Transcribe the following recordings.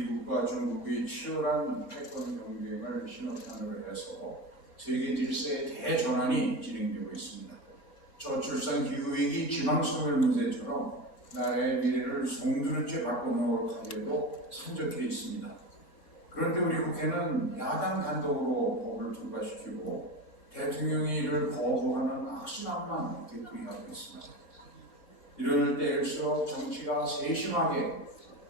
미국과 중국이 치열한 패권 경쟁을 신호탄으로 해서 세계 질서의 대전환이 진행되고 있습니다. 저출산 기후위기, 지방소멸 문제처럼 나라의 미래를 송두리째 바꿔놓을 과제도 산적해 있습니다. 그런데 우리 국회는 야당 단독으로 법을 통과시키고 대통령이 이를 거부하는 악순환만 되풀이하고 있습니다. 이럴 때일수록 정치가 세심하게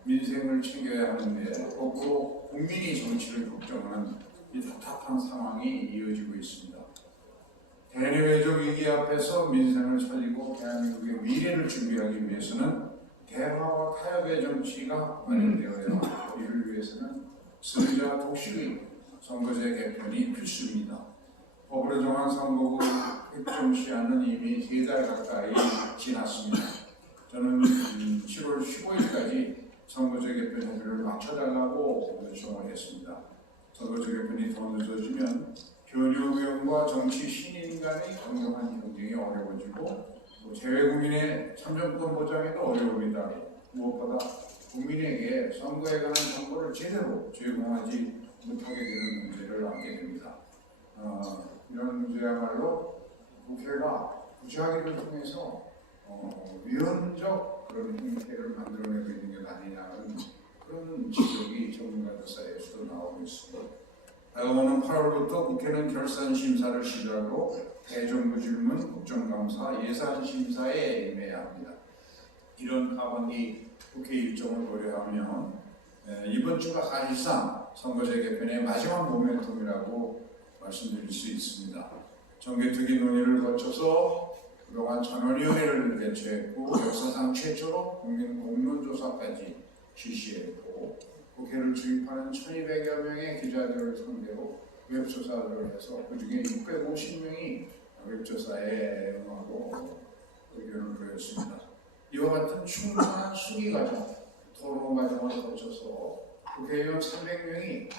민생을 챙겨야 하는데 거꾸로 국민이 정치를 걱정하는 이 답답한 상황이 이어지고 있습니다. 대내외적 위기 앞에서 민생을 살리고 대한민국의 미래를 준비하기 위해서는 대화와 타협의 정치가 마련되어야 하고 이를 위해서는 승자 독식의 선거제 개편이 필수입니다. 법으로 정한 선거구 획정 시한은 이미 3달 가까이 지났습니다. 저는 7월 15일까지 선거제 개편 협의를 맞춰달라고 요청을 했습니다. 선거제 개편이 더 늦어지면 변효의원과 정치 신인 간의 공정한 경쟁이 어려워지고 재외국민의 참정권 보장에도 어려움이 따르고 무엇보다 국민에게 선거에 관한 정보를 제대로 제공하지 못하게 되는 문제를 안게 됩니다. 이런 문제야말로 국회가 무작위를 통해서 위헌적 그런 행태를 만들어내고 있는 게 아니냐는 그런 지적이 전문가들 사이에서도 나오고 있습니다. 다가오는 8월부터 국회는 결산 심사를 시작으로 대정부 질문, 국정감사, 예산 심사에 임해야 합니다. 이런 하반기 국회 일정을 고려하면 이번 주가 사실상 선거제 개편의 마지막 모멘텀이라고 말씀드릴 수 있습니다. 정개특위 논의를 거쳐서 그동안 전원위원회를 개최했고 역사상 최초로 국민 공론조사까지 실시했고 국회를 주입하는 1200여 명의 기자들을 상대로 웹조사를 해서 그중에 650명이 웹조사에 응하고 의견을 보였습니다. 이와 같은 충분한 수기 과정, 토론 과정을 거쳐서 국회의원 300명이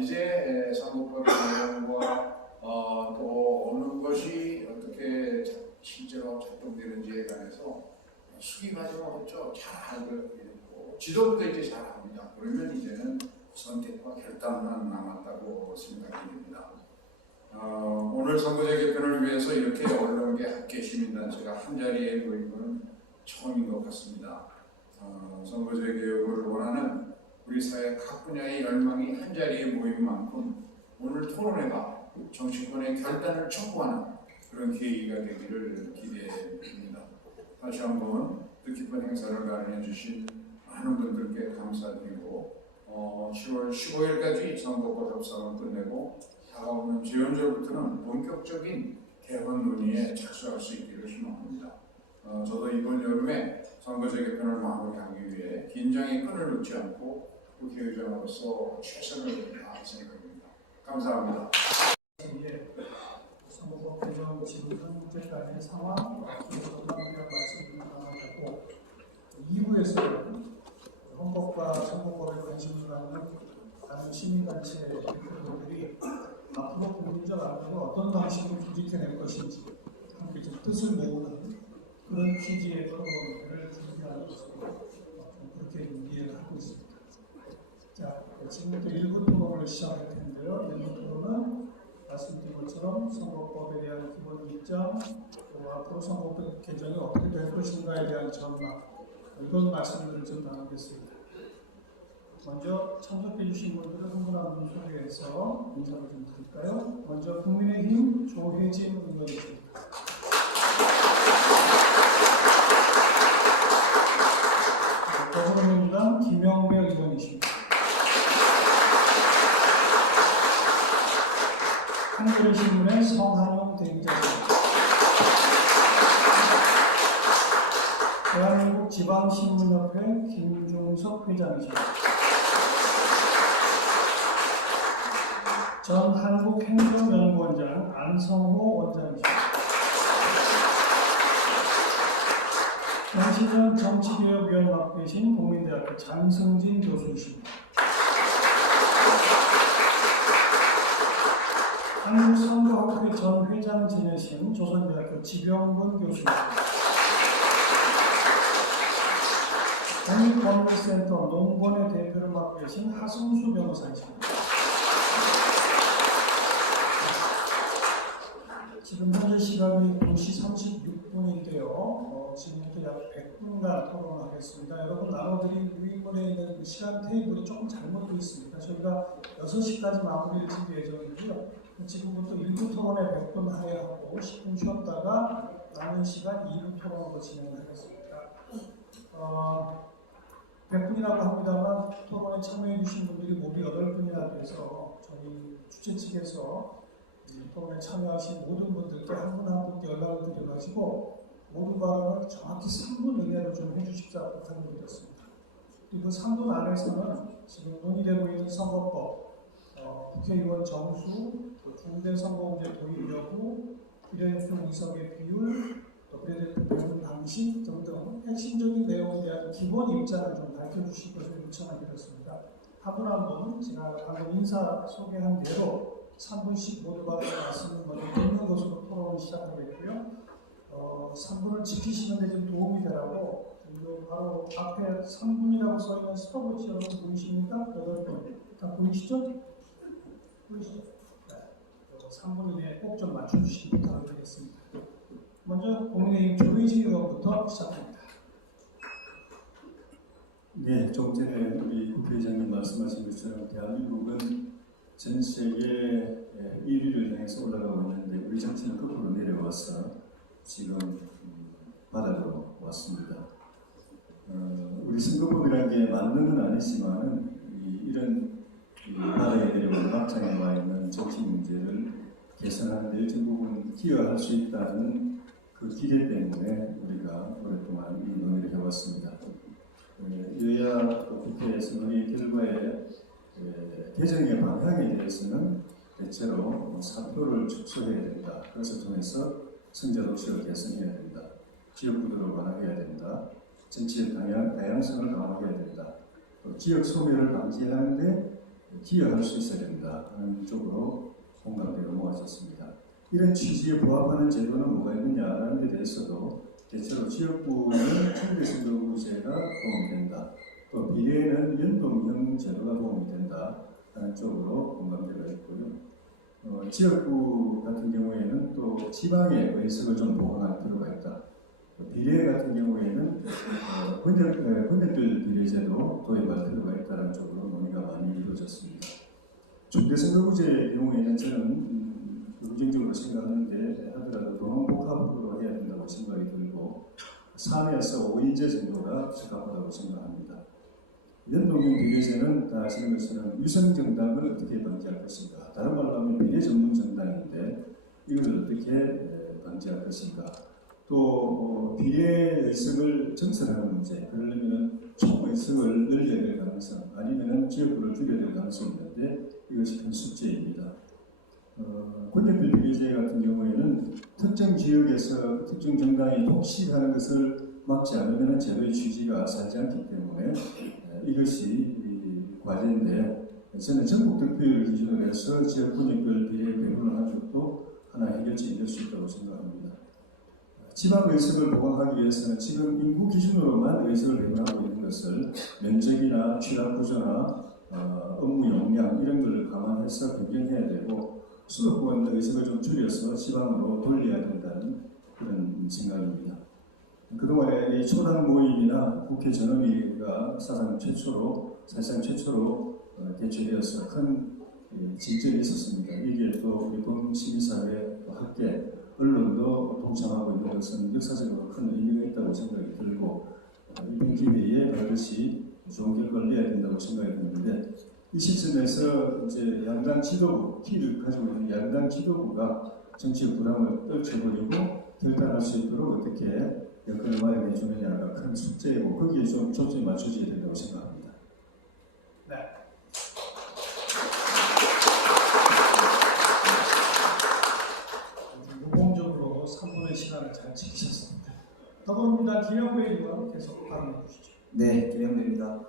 이제 선거법 내용과 또 어느 것이 어떻게 실제로 작동되는지에 관해서 수기 과정을 거쳐 잘 알게 되고 지도부도 이제 잘 합니다. 그러면 이제는 선택과 결단만 남았다고 생각이 됩니다. 오늘 선거제 개편을 위해서 이렇게 언론계 학계 시민단체가 한자리에 모인 것은 처음인 것 같습니다. 선거제 개혁을 원하는 우리 사회 각 분야의 열망이 한자리에 모인 만큼 오늘 토론회가 정치권의 결단을 촉구하는 그런 계기가 되기를 기대합니다. 다시 한번 뜻깊은 행사를 마련해 주신 많은 분들께 감사드리고 10월 15일까지 선거법 협상을 끝내고 다가오는 재연절부터는 본격적인 개헌 논의에 착수할 수 있기를 희망합니다. 저도 이번 여름에 선거제 개편을 마무리하기 위해 긴장의 끈을 놓지 않고 국회의장으로서 최선을 다할 생각입니다. 감사합니다. 선거법 개정 지금 현재까지의 상황, 마무리할 말씀을 나누고 2부에서는 헌법과 선거법에 관심을 갖는 다른 시민단체 대표들이 앞으로 국민적 안보를 어떤 방식으로 조직해낼 것인지 함께 좀 뜻을 모으는 그런 취지의 토론회를 준비하는 것으로 그렇게 이해를 하고 있습니다. 자, 지금부터 1부 토론을 시작할 텐데요. 1부 토론은 말씀드린 것처럼 선거법에 대한 기본 입장, 또 앞으로 선거법 개정이 어떻게 될 것인가에 대한 전망, 이런 말씀들을 좀 나누겠습니다. 먼저 참석해 주신 분들을 한 분 한 분 소개해서 인사를 좀 드릴까요? 먼저 국민의힘 조혜진 의원입니다. 더불어민주당 김영배 의원이십니다. 한겨레신문의 성한용 대기자입니다. 대한민국 지방신문협회 김중석 회장이십니다. 전 한국행정연구원장 안성호 원장이십니다. 정치전 정치개혁위원 맡고 계신 국민대학교 장승진 교수이십니다. 한국선거학회 전 회장 지내신 조선대학교 지병근 교수입니다. 국립법률센터 농본의 대표를 맡고 계신 하성수 변호사이십니다. 지금 현재 시간이 2시 36분인데요. 지금부터 약 100분간 토론하겠습니다. 여러분 나눠드린 유인물에 있는 그 시간 테이블이 조금 잘못되어 있습니다. 저희가 6시까지 마무리를 질 예정이고요. 지금부터 1부 토론에 100분 할애하고 10분 쉬었다가 남은 시간 2부 토론으로 진행하겠습니다. 100분이라고 합니다만 토론에 참여해 주신 분들이 모두 8분이나 돼서 저희 주최 측에서 토론에 참여하신 모든 분들께 한 분 한 분께 연락을 드려가지고 모든 발언을 정확히 3분 이내로 좀 해주십사 부탁을 드렸습니다. 그리고 3분 안에서는 지금 논의되고 있는 선거법, 국회의원 정수, 또 중대선거제 도입 여부, 비례대표 의석의 비율, 또 비례대표 배분 방식 등등 핵심적인 내용에 대한 기본 입장을 좀 밝혀주실 것을 요청을 드렸습니다. 한 분 한 분 제가 방금 인사 소개한 대로 3분씩 모두 받은 말씀을 먼저 듣는 것으로 토론을 시작하겠고요. 3분을 지키시는 데 좀 도움이 되라고 그리고 바로 앞에 3분이라고 써있는 스톱워치 여러분 보이십니까? 8분 다 보이시죠? 보이시죠? 네. 3분 이내에 꼭 좀 맞춰주시기 부탁드리겠습니다. 먼저 국민의힘 조의진 의원부터 시작합니다. 네, 좀 전에 우리 국회의장님 말씀하신 것처럼 대한민국은 전 세계 1위를 향해서 올라가고 있는데 우리 정치는 거꾸로 내려와서 지금 바닥으로 왔습니다. 우리 선거법이라는 게 맞는 건 아니지만 이런 바닥에 내려온 막장에 와 있는 정치 문제를 개선하는 데 일정부분 기여할 수 있다는 그 기대 때문에 우리가 오랫동안 이 논의를 해왔습니다. 여야 국회에서 논의 결과에 개정의 방향에 대해서는 대체로 사표를 축소해야 된다. 그것을 통해서 성자 독식을 개선해야 된다. 지역구도를 완화해야 된다. 정치의 다양성을 강화해야 된다. 또 지역 소멸을 방지하는 데 기여할 수 있어야 된다 하는 쪽으로 공감대가 모아졌습니다. 이런 취지에 부합하는 제도는 뭐가 있느냐라는 데 대해서도 대체로 지역구는 중대선거구제가 도움이 된다. 또 비례는 연동형 제도가 도움이 된다 하는 쪽으로 공감대가 있고요. 지역구 같은 경우에는 또 지방의 의석을 좀 보강할 필요가 있다. 비례 같은 경우에는 권역별 비례제도 도입할 필요가 있다는 쪽으로 논의가 많이 이루어졌습니다. 중대선거구제의 경우에는 저는 긍정적으로 생각하는데 하더라도 동원복합으로 해야 된다고 생각이 들고 3에서 5인제 정도가 적합하다고 생각합니다. 연동형 비례제는 다 아시는 것처럼 위성정당을 어떻게 방지할 것인가, 다른 말로 하면 비례 전문 정당인데 이걸 어떻게 방지할 것인가, 또 비례 의석을 증설하는 문제, 그러려면 총 의석을 늘려야 될 가능성, 아니면 지역구를 줄여야 될 가능성이 있는데 이것이 큰 숙제입니다. 권역별 비례제 같은 경우에는 특정 지역에서 특정 정당이 독식하는 것을 막지 않으면 제도의 취지가 살지 않기 때문에 이것이 과제인데 저는 전국 득표율을 기준으로 해서 지역 권역별 비례 배분을 하는 것도 하나 해결책이 될 수 있다고 생각합니다. 지방 의석을 보강하기 위해서는 지금 인구 기준으로만 의석을 배분하고 있는 것을 면적이나 취약 구조나 업무 용량 이런 걸 감안해서 변경해야 되고 수도권 의석을 좀 줄여서 지방으로 돌려야 된다는 그런 생각입니다. 그동안에 이 초당 모임이나 국회 전원위가 사실상 최초로 개최되어서 큰 진전이 있었습니다. 이게 또 우리 시민사회, 학계, 언론도 동참하고 있는 것은 역사적으로 큰 의미가 있다고 생각이 들고 이번 기회에 반드시 좋은 결과를 내야 된다고 생각이 드는데 이 시점에서 이제 양당 지도부, 키를 가지고 있는 양당 지도부가 정치적 부담을 떨쳐버리고 결단할 수 있도록 어떻게 여건을 마련해 주느냐가 큰 숙제이고 거기에 좀 초점이 맞춰져야 된다고 생각합니다. 네. 모범적으로 3분의 시간을 잘 지키셨습니다. 더불어민주당 김영배 의원 계속 발언해 주시죠. 네, 김영배입니다.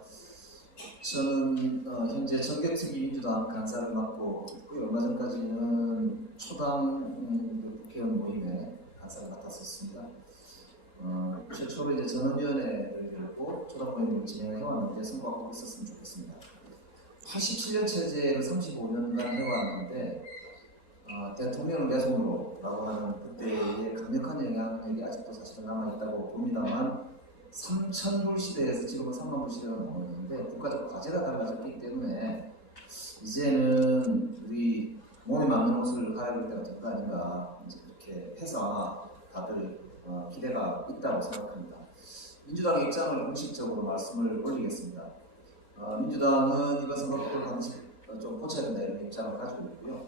저는 현재 전개특위 민주당 간사를 맡고 있고요. 얼마 전까지는 초당 국회의원 모임에 간사를 맡았었습니다. 최초로 이제 전원위원회를 열고 초당 모임을 진행해 왔는데 성과가 꼭 있었으면 좋겠습니다. 87년 체제를 35년간 해왔는데 대통령 내손으로라고 하는 그때의 강력한 영향력이 아직도 사실은 남아있다고 봅니다만 3,000불 시대에서 지금은 3만 불 시대가 넘었는데 국가적 과제가 달라졌기 때문에 이제는 우리 몸에 맞는 옷을 갈아입을 때가 된 거 아닌가 이제 그렇게 해서 다들 기대가 있다고 생각합니다. 민주당의 입장을 공식적으로 말씀을 올리겠습니다. 민주당은 이번 선거법을 반드시 좀 고쳐야 된다 이런 입장을 가지고 있고요.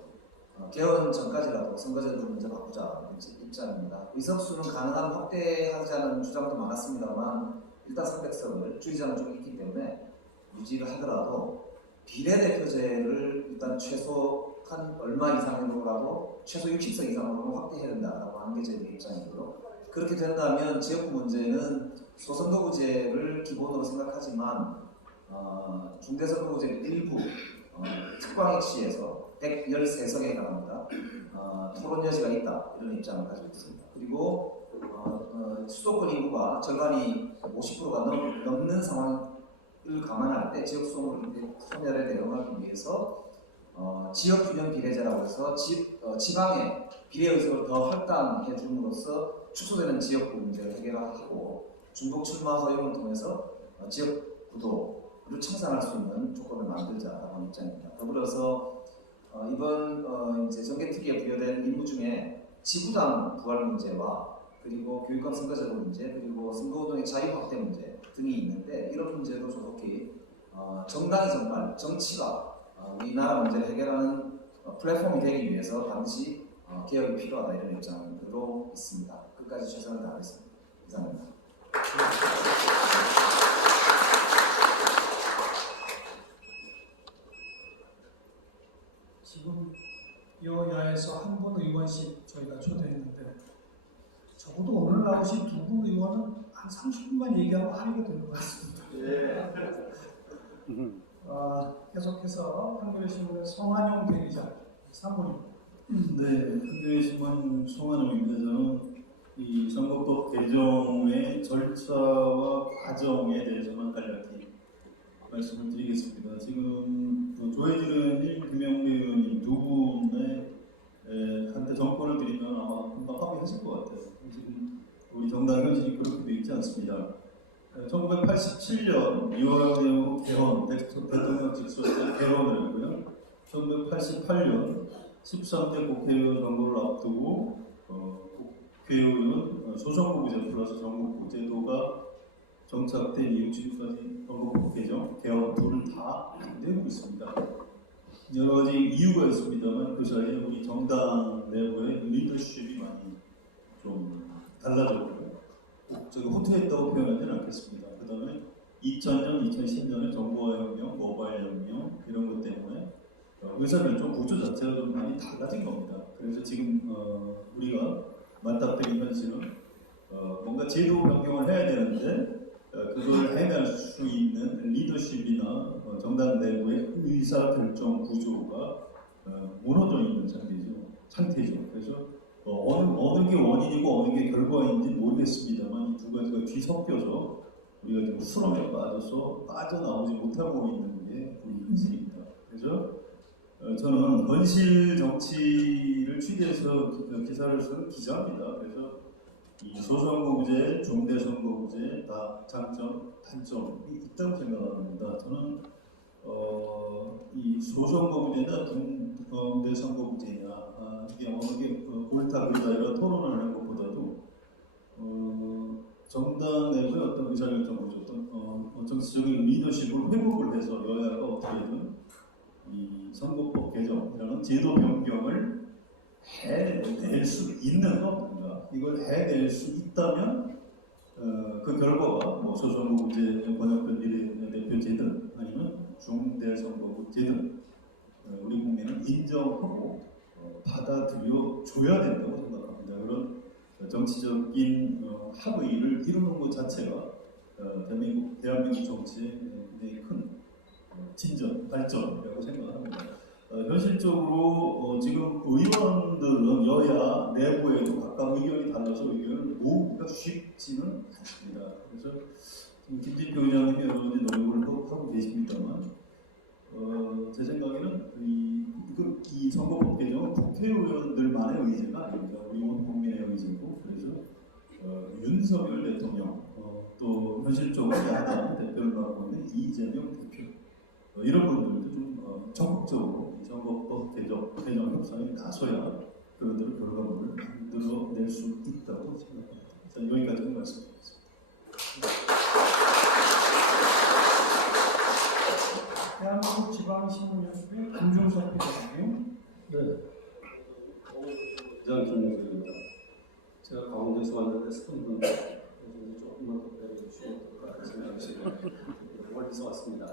개헌 전까지라도 선거제도 문제 바꾸자 입장입니다. 의석수는 가능한 확대하자는 주장도 많았습니다만 일단 300석을 주의자는 좀 있기 때문에 유지를 하더라도 비례대표제를 일단 최소 한 얼마 이상으로라도 최소 60석 이상으로 확대해야 된다라고 하는 게 저희 입장이고요. 그렇게 된다면 지역구 문제는 소선거구제를 기본으로 생각하지만 중대선거구제 일부 특광역시에서 113석에 해당합니다. 토론 여지가 있다 이런 입장을 가지고 있습니다. 그리고 수도권 인구가 절반이 50%가 넘는 상황을 감안할 때 지역 소멸에 대응하기 위해서 지역균형 비례제라고 해서 지방의 비례 의석을 더 할당해 줌으로써 축소되는 지역구 문제를 해결하고 중복 출마 허용을 통해서 지역구도를 청산할 수 있는 조건을 만들자라고 하는 입장입니다. 더불어서 이번 이제 정개특위에 부여된 임무 중에 지구당 부활 문제와 그리고 교육감 선거제도 문제 그리고 선거운동의 자유 확대 문제 등이 있는데 이런 문제도 조속히 정당이 정말 정치가 우리나라 문제를 해결하는 플랫폼이 되기 위해서 반드시 개혁이 필요하다 이런 입장으로 있습니다. 끝까지 최선을 다하겠습니다. 이상입니다. 지금 여야에서 한 분 의원씩 저희가 초대했는데 적어도 오늘 나오신 두 분 의원은 한 30분만 얘기하고 하게 될 것 같습니다. 계속해서 한겨레신문의 성한용 대기자 사모님. 네, 한겨레신문 송한웅입니다. 저는 이 선거법 개정의 절차와 과정에 대해서만 간략히 말씀을 드리겠습니다. 지금 조혜진 의원님, 김영미 의원님 두 분의 한때 정권을 드리면 아마 금방 합의하실 것 같아요. 지금 우리 정당 현실이 그렇게 되어 있지 않습니다. 1987년 2월 개헌, 대통령 직속 개헌을 했고요. 1988년 13대 국회의원 선거를 앞두고 국회의원 소선거구제 플러스 전국구 제도가 정착된 이후 지금까지 선거법 개정, 개헌 둘을 다 안 되고 있습니다. 여러 가지 이유가 있습니다만 그 사이에 우리 정당 내부의 리더십이 많이 좀 달라졌고요. 제가 후퇴했다고 표현하지는 않겠습니다. 그 다음에 2000년, 2010년에 정보화혁명, 모바일혁명 이런 것 때문에 의사결정 구조 자체가 좀 많이 달라진 겁니다. 그래서 지금 우리가 맞닥뜨린 현실은 뭔가 제도 변경을 해야 되는데 그걸 해낼 수 있는 리더십이나 정당 내부의 의사결정 구조가 무너져 있는 상태죠. 그래서 어느 게 원인이고 어느 게 결과인지 모르겠습니다만 이 두 가지가 뒤섞여서 우리가 지금 수렁에 빠져서 빠져나오지 못하고 있는 게 우리 현실입니다. 그래서 저는 헌실 정치를 취재해서 기사를 쓰는 기자입니다. 그래서 이 소선거구제, 중대선거구제 다 장점, 단점이 있다고 생각합니다. 저는 이 소선거구제나 중대선거구제냐 이게 어느 게 옳다 그르다 이런 토론을 하는 것보다도 정당 내부의 어떤 의사결정 구조, 어떤 정치적인 리더십을 회복을 해서 여야가 어떻게든 이 선거법 개정이라는 제도 변경을 해낼 수 있는 겁니다. 이걸 해낼 수 있다면 그 결과가 뭐 소선거구제 번역된 비례대표제든 아니면 중대선거구제든 우리 국민은 인정하고 받아들여 줘야 된다고 생각합니다. 그런 정치적인 합의를 이루는 것 자체가 대한민국 정치의 굉장히 큰 진전, 발전이라고 생각합니다. 현실적으로 지금 의원들은 여야 내부에도 각각 의견이 달라서 의견을 모으기가 쉽지는 않습니다. 그래서 지금 김진표 의장님이 여러 가지 노력을 하고 계십니다만 제 생각에는 이 선거법 개정은 국회의원들만의 의제가 아닙니다. 우리 온 국민의 의제고, 그래서 윤석열 대통령, 또 현실적으로 야당 대표를 맡고 있는 이재명 대표, 이런 분들도 좀 적극적으로 이 선거법 개정 협상에 나서야 그것들의 결과물을 만들어낼 수 있다고 생각합니다. 자, 여기까지 말씀드리겠습니다. 대한민국 지방신문연수회 김종석 회장님. 네. 부장 김용석입니다. 제가 강원도에서 왔는데 3분 조금만 더 기다려주시면 어떨까 생각하시고 멀리서 왔습니다.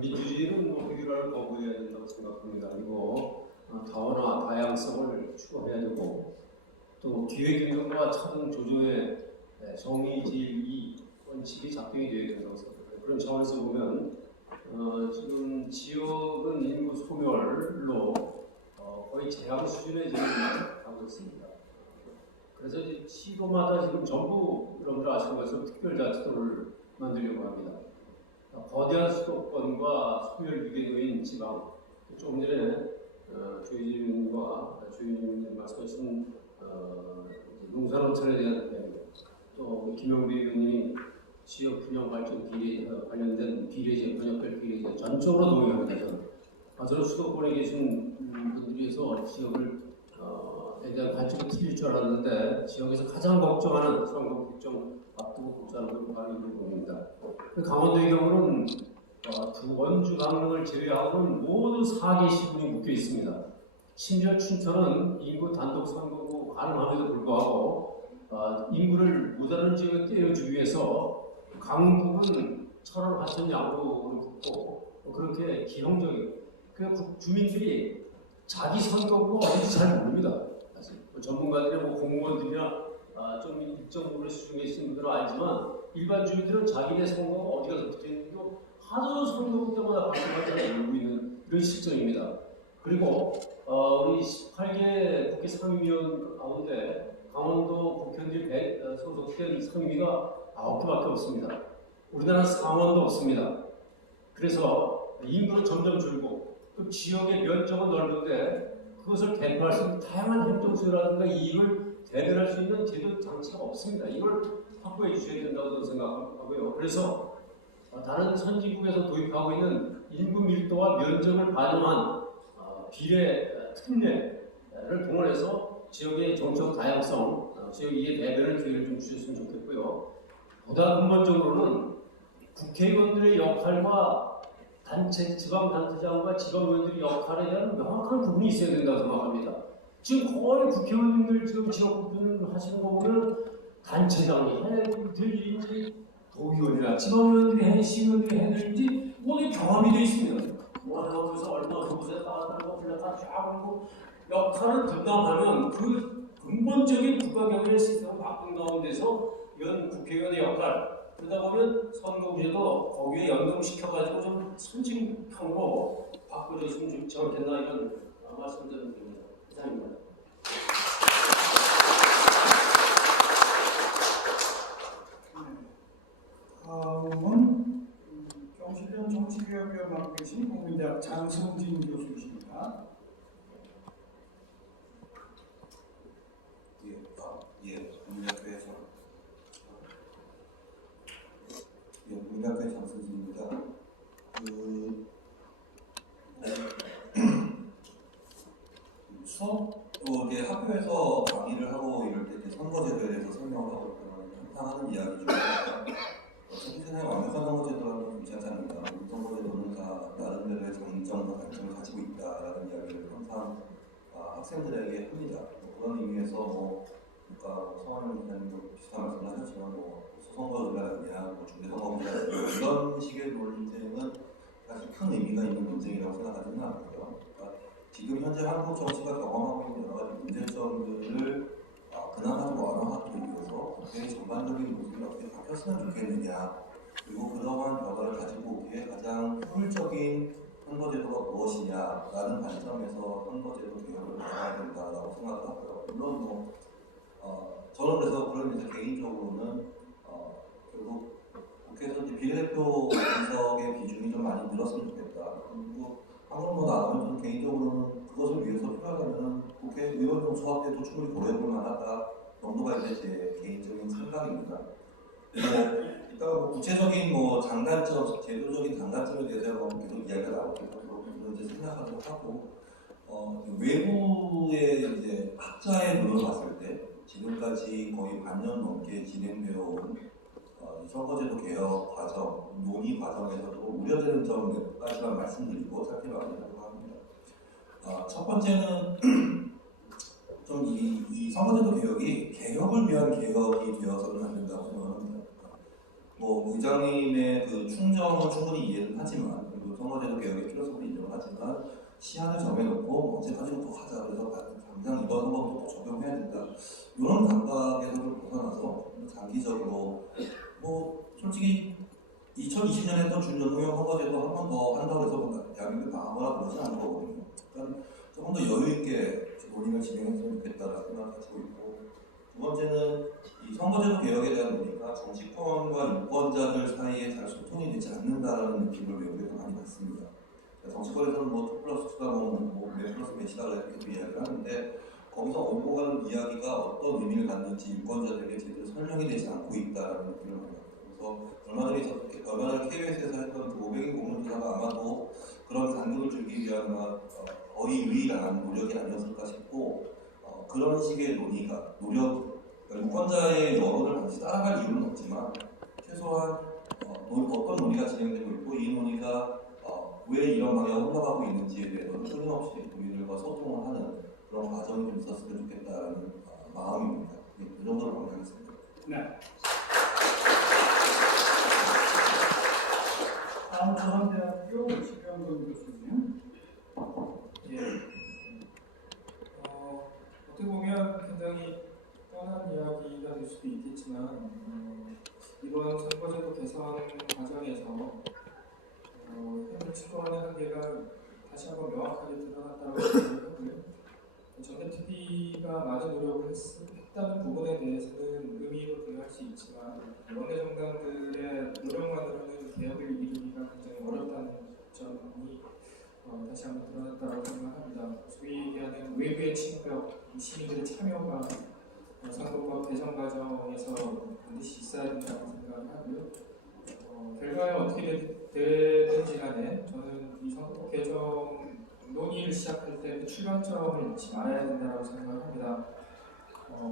민주주의는 규율을 거부해야 된다고 생각합니다. 그리고 다원화, 다양성을 추구해야 되고 또 기회균형과 차등 조정의 정의 제2 원칙이 작동이 되어야 된다고 생각합니다. 그런 차원에서 보면 지금 지역은 인구 소멸로 거의 재앙 수준에 지금 가고 있습니다. 그래서 이제 시도마다 지금 전부 여러분들 아시는 것처럼 특별자치도를 만들려고 합니다. 거대한 수도권과 소멸 위기에 놓인 지방, 조금 전에 조혜진님과 조혜진님 말씀하신 농산업촌에 대한 또 김영배 의원님이 지역 균형 발전 관련된 비례제, 번역별 비례제 전적으로 동의합니다. 저는 수도권에 계신 분들에서 지역을 대한 관점이 틀릴 줄 알았는데 지역에서 가장 걱정하는 선거 국정 앞두고 복잡한 걸 바로 이 부분입니다. 강원도의 경우는 원주 강릉을 제외하고는 모두 4개 시군이 묶여 있습니다. 심지어 춘천은 인구 단독 선거구 가능함에도 불구하고 인구를 모자란 지역에 떼어주기 위해서 강북은 철원, 하천, 양구로 붙고 그렇게 기형적이고 그 주민들이 자기 선거구가 어딘지 잘 모릅니다. 사실 전문가들이나 공무원들이나 좀 일정 부분의 수준에 계신 분들은 알지만 일반 주민들은 자기네 선거가 어디가 붙어있는지 하도 선거구 때마다 발생하지 모르고 있는 이런 실정입니다. 그리고 우리 18개 국회 상임위원 가운데 강원도 국회의원들이 소속된 상임위가 9개밖에 없습니다. 우리나라는 상원도 없습니다. 그래서 인구는 점점 줄고 또 지역의 면적은 넓은데 그것을 대표할 수 있는 다양한 행정수라든가 이익을 대변할 수 있는 제도 장치가 없습니다. 이걸 확보해 주셔야 된다고 저는 생각하고요. 그래서 다른 선진국에서 도입하고 있는 인구 밀도와 면적을 반영한 비례 특례를 동원해서 지역의 정책 다양성, 지역 이해 대변을 기회를 좀 주셨으면 좋겠고요. 보다 근본적으로는 국회의원들의 역할과 지방단체장과 지방의원들의 역할에 대한 명확한 구분이 있어야 된다고 생각합니다. 지금 거의 국회의원님들 지금 지역구분 하시는 거 보면 단체장이 해야 될 일인지 도의원이나 지방의원들이 해야 시의원들이 해야 될 일인지 모두 경험이 되어 있습니다. 그래서 얼마 그곳에 따라다니고 플랫폼 쫙 하고 역할을 분담하면 그 근본적인 국가경영의 시스템을 바꾼 가운데서 이런 국회의원의 역할 그러다 보면 선거구제도 거기에 연동시켜가지고 좀 선진형으로 바꿔줬으면 좋지 않겠나 이런 말씀드립니다. 이상입니다. 다음은 경실련 정치개혁위원 맡고 계신 국민대학 장성진 교수이십니다. 국민대학교에서 국민대학교의 장성진입니다. 수업 이게 학교에서 강의를 하고 이럴 때 선거제도에 대해서 설명을 하고 있다면 항상 하는 이야기 중에 어차피 세상에 완벽한 선거제도라는 건 존재하지 않는다. 이 선거제도는 다 나름대로의 장점과 단점을 가지고 있다라는 이야기를 항상 학생들에게 합니다. 그런 의미에서 그러니까 성환 기자님도 비슷한 말씀을 하셨지만 소선거제도가 아니냐, 중대선거제도가 이런 식의 논쟁은 사실 큰 의미가 있는 논쟁이라고 생각하지는 않고요. 그러니까 지금 현재 한국 정치가 경험하고 있는 여러 가지 문제점들을 그나마 좀 완화하기 위해서 국회의 전반적인 모습이 어떻게 바뀌었으면 좋겠느냐, 그리고 그러한 결과를 가지고 오기에 가장 효율적인 선거제도가 무엇이냐라는 관점에서 선거제도 개혁을 해야 된다라고 생각을 하고요. 물론 저는 그래서 그런 이제 개인적으로는 결국 국회에서 이제 비례대표 의석의 비중이 좀 많이 늘었으면 좋겠다. 그리고 방송 더 나가면 저는 개인적으로는 그것을 위해서 필요하다면 국회의원 좀 소합돼도 충분히 고려해볼 만하다 정도가 이제 제 개인적인 생각입니다. 이따가 구체적인 장단점, 제도적인 장단점에 대해서 계속 이야기가 나오겠고 그런 이제 생각하도록 하고 외부의 이제 학자의 눈으로 봤을 때 지금까지 거의 반년 넘게 진행되어 온 선거제도 개혁 과정, 논의 과정에서도 우려되는 점 몇 가지만 말씀드리고 짧게 마무리하려고 합니다. 첫 번째는 좀 이 선거제도 개혁이 개혁을 위한 개혁이 되어서는 안 된다고 생각합니다. 의장님의 그 충정은 충분히 이해는 하지만 그리고 선거제도 개혁의 필요성을 인정을 하지만 시한을 정해놓고 언제까지는 더 가자 그래서 당장 이번 선거부터 또 적용해야 된다 이런 감각에서 좀 벗어나서 장기적으로 솔직히 2020년에 했던 준연동형 선거제도 한 번 더 한다고 해서 대한민국이 망하거나 그러지 않은 거거든요. 그러니까 조금 더 여유 있게 논의를 진행했으면 좋겠다는 생각을 가지고 있고 두 번째는 이 선거제도 개혁에 대한 논의가 정치권과 유권자들 사이에 잘 소통이 되지 않는다는 느낌을 외부에서 많이 받습니다. 정치권에서는 2+2가 몇 플러스 몇이다 이렇게 이야기를 하는데 거기서 오고 가는 이야기가 어떤 의미를 갖는지 유권자들에게 제대로 설명이 되지 않고 있다는 느낌을 받아요. 그래서 얼마 전에 KBS에서 했던 그 500인 공론조사가 아마도 그런 간극을 주기 위한 거의 유일한 노력이 아니었을까 싶고 그런 식의 논의가 그러니까 유권자의 여론을 반드시 따라갈 이유는 없지만 최소한 어떤 논의가 진행되고 있고 이 논의가 왜 이런 방향으로 흘러가고 있는지에 대해서 끊임없이 우리들과 소통을 하는 그런 과정이 좀 있었으면 좋겠다는 마음입니다. 이 정도로 마무리하겠습니다. 네. 다음 조선대학교 신병근 교수님. 예. 어떻게 보면 굉장히 뻔한 이야기가 될 수도 있겠지만 이번 선거제도 개선 과정에서 현재 집권하는 한계가 다시 한번 명확하게 드러났다고 생각하고요. 정대특위가 많은 노력을 했다는 부분에 대해서는 의미로 부여할 수 있지만 원내 정당들의 노력만으로는 개혁을 이루기가 굉장히 어렵다는 점이 다시 한번 드러났다고 생각합니다. 소위 얘기하는 외부의 침벽, 시민들의 참여가 선거법 개정 과정에서 반드시 있어야 된다고 생각을 하고요. 결과에 어떻게 되든지 간에 저는 이 선거법 개정 논의를 시작할 때 출발점을 잊지 말아야 된다고 생각을 합니다.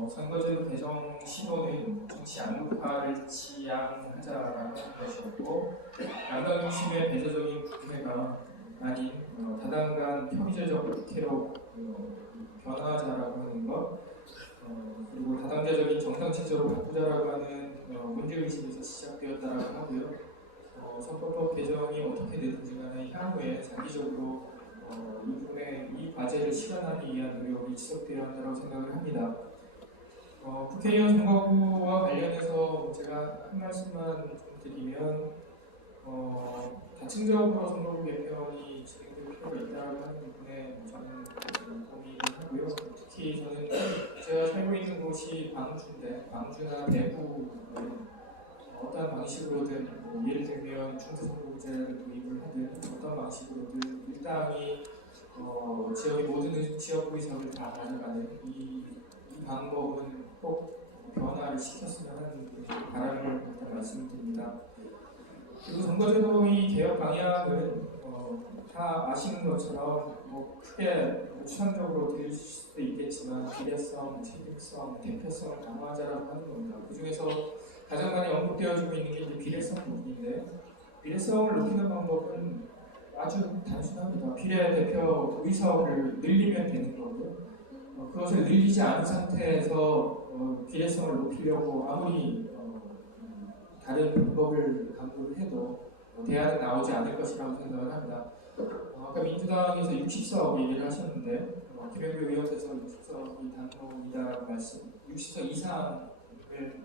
선거제도 개정 시도는 정치 양극화를 지향하자라는 것이었고 양당 중심의 배제적인 국회가 아닌 다당간 표기제적 국회로 변화하자라고 하는 것 그리고 다당제적인 정당체제로 바꾸자라고 하는 문제의식에서 시작되었다라고 하고요. 선거법 개정이 어떻게 되든지 간에 향후에 장기적으로 이 과제를 실현하기 위한 노력이 지속되어야 한다고 생각을 합니다. 국회의원 선거구와 관련해서 제가 한 말씀만 좀 드리면 다층적으로 선거구 개편이 진행될 필요가 있다고 하는 부분에 저는 동의를 하고요. 특히 저는 제가 살고 있는 곳이 광주인데 광주나 대구는 어떤 방식으로든 예를 들면 중대선거구제를 도입을 하든 어떤 방식으로든 일당이 지역의 모든 지역구 의석을 다 가져가는 이 방법은 꼭 변화를 시켰으면 하는 바람을 일단 말씀드립니다. 그리고 선거제도의 개혁 방향은 다 아시는 것처럼 크게 추상적으로 들릴 수도 있겠지만 비례성, 책임성, 대표성을 강화하자라고 하는 겁니다. 그 중에서 가장 많이 언급되어지고 있는 게 이제 비례성 부분인데 비례성을 높이는 방법은 아주 단순합니다. 비례대표 의석을 늘리면 되는 거고요. 그것을 늘리지 않은 상태에서 비례성을 높이려고 아무리 다른 방법을 강구를 해도 대안은 나오지 않을 것이라고 생각을 합니다. 아까 민주당에서 60석 얘기를 하셨는데 김영규 의원께서 60석이 단독이다 말씀, 60석 이상을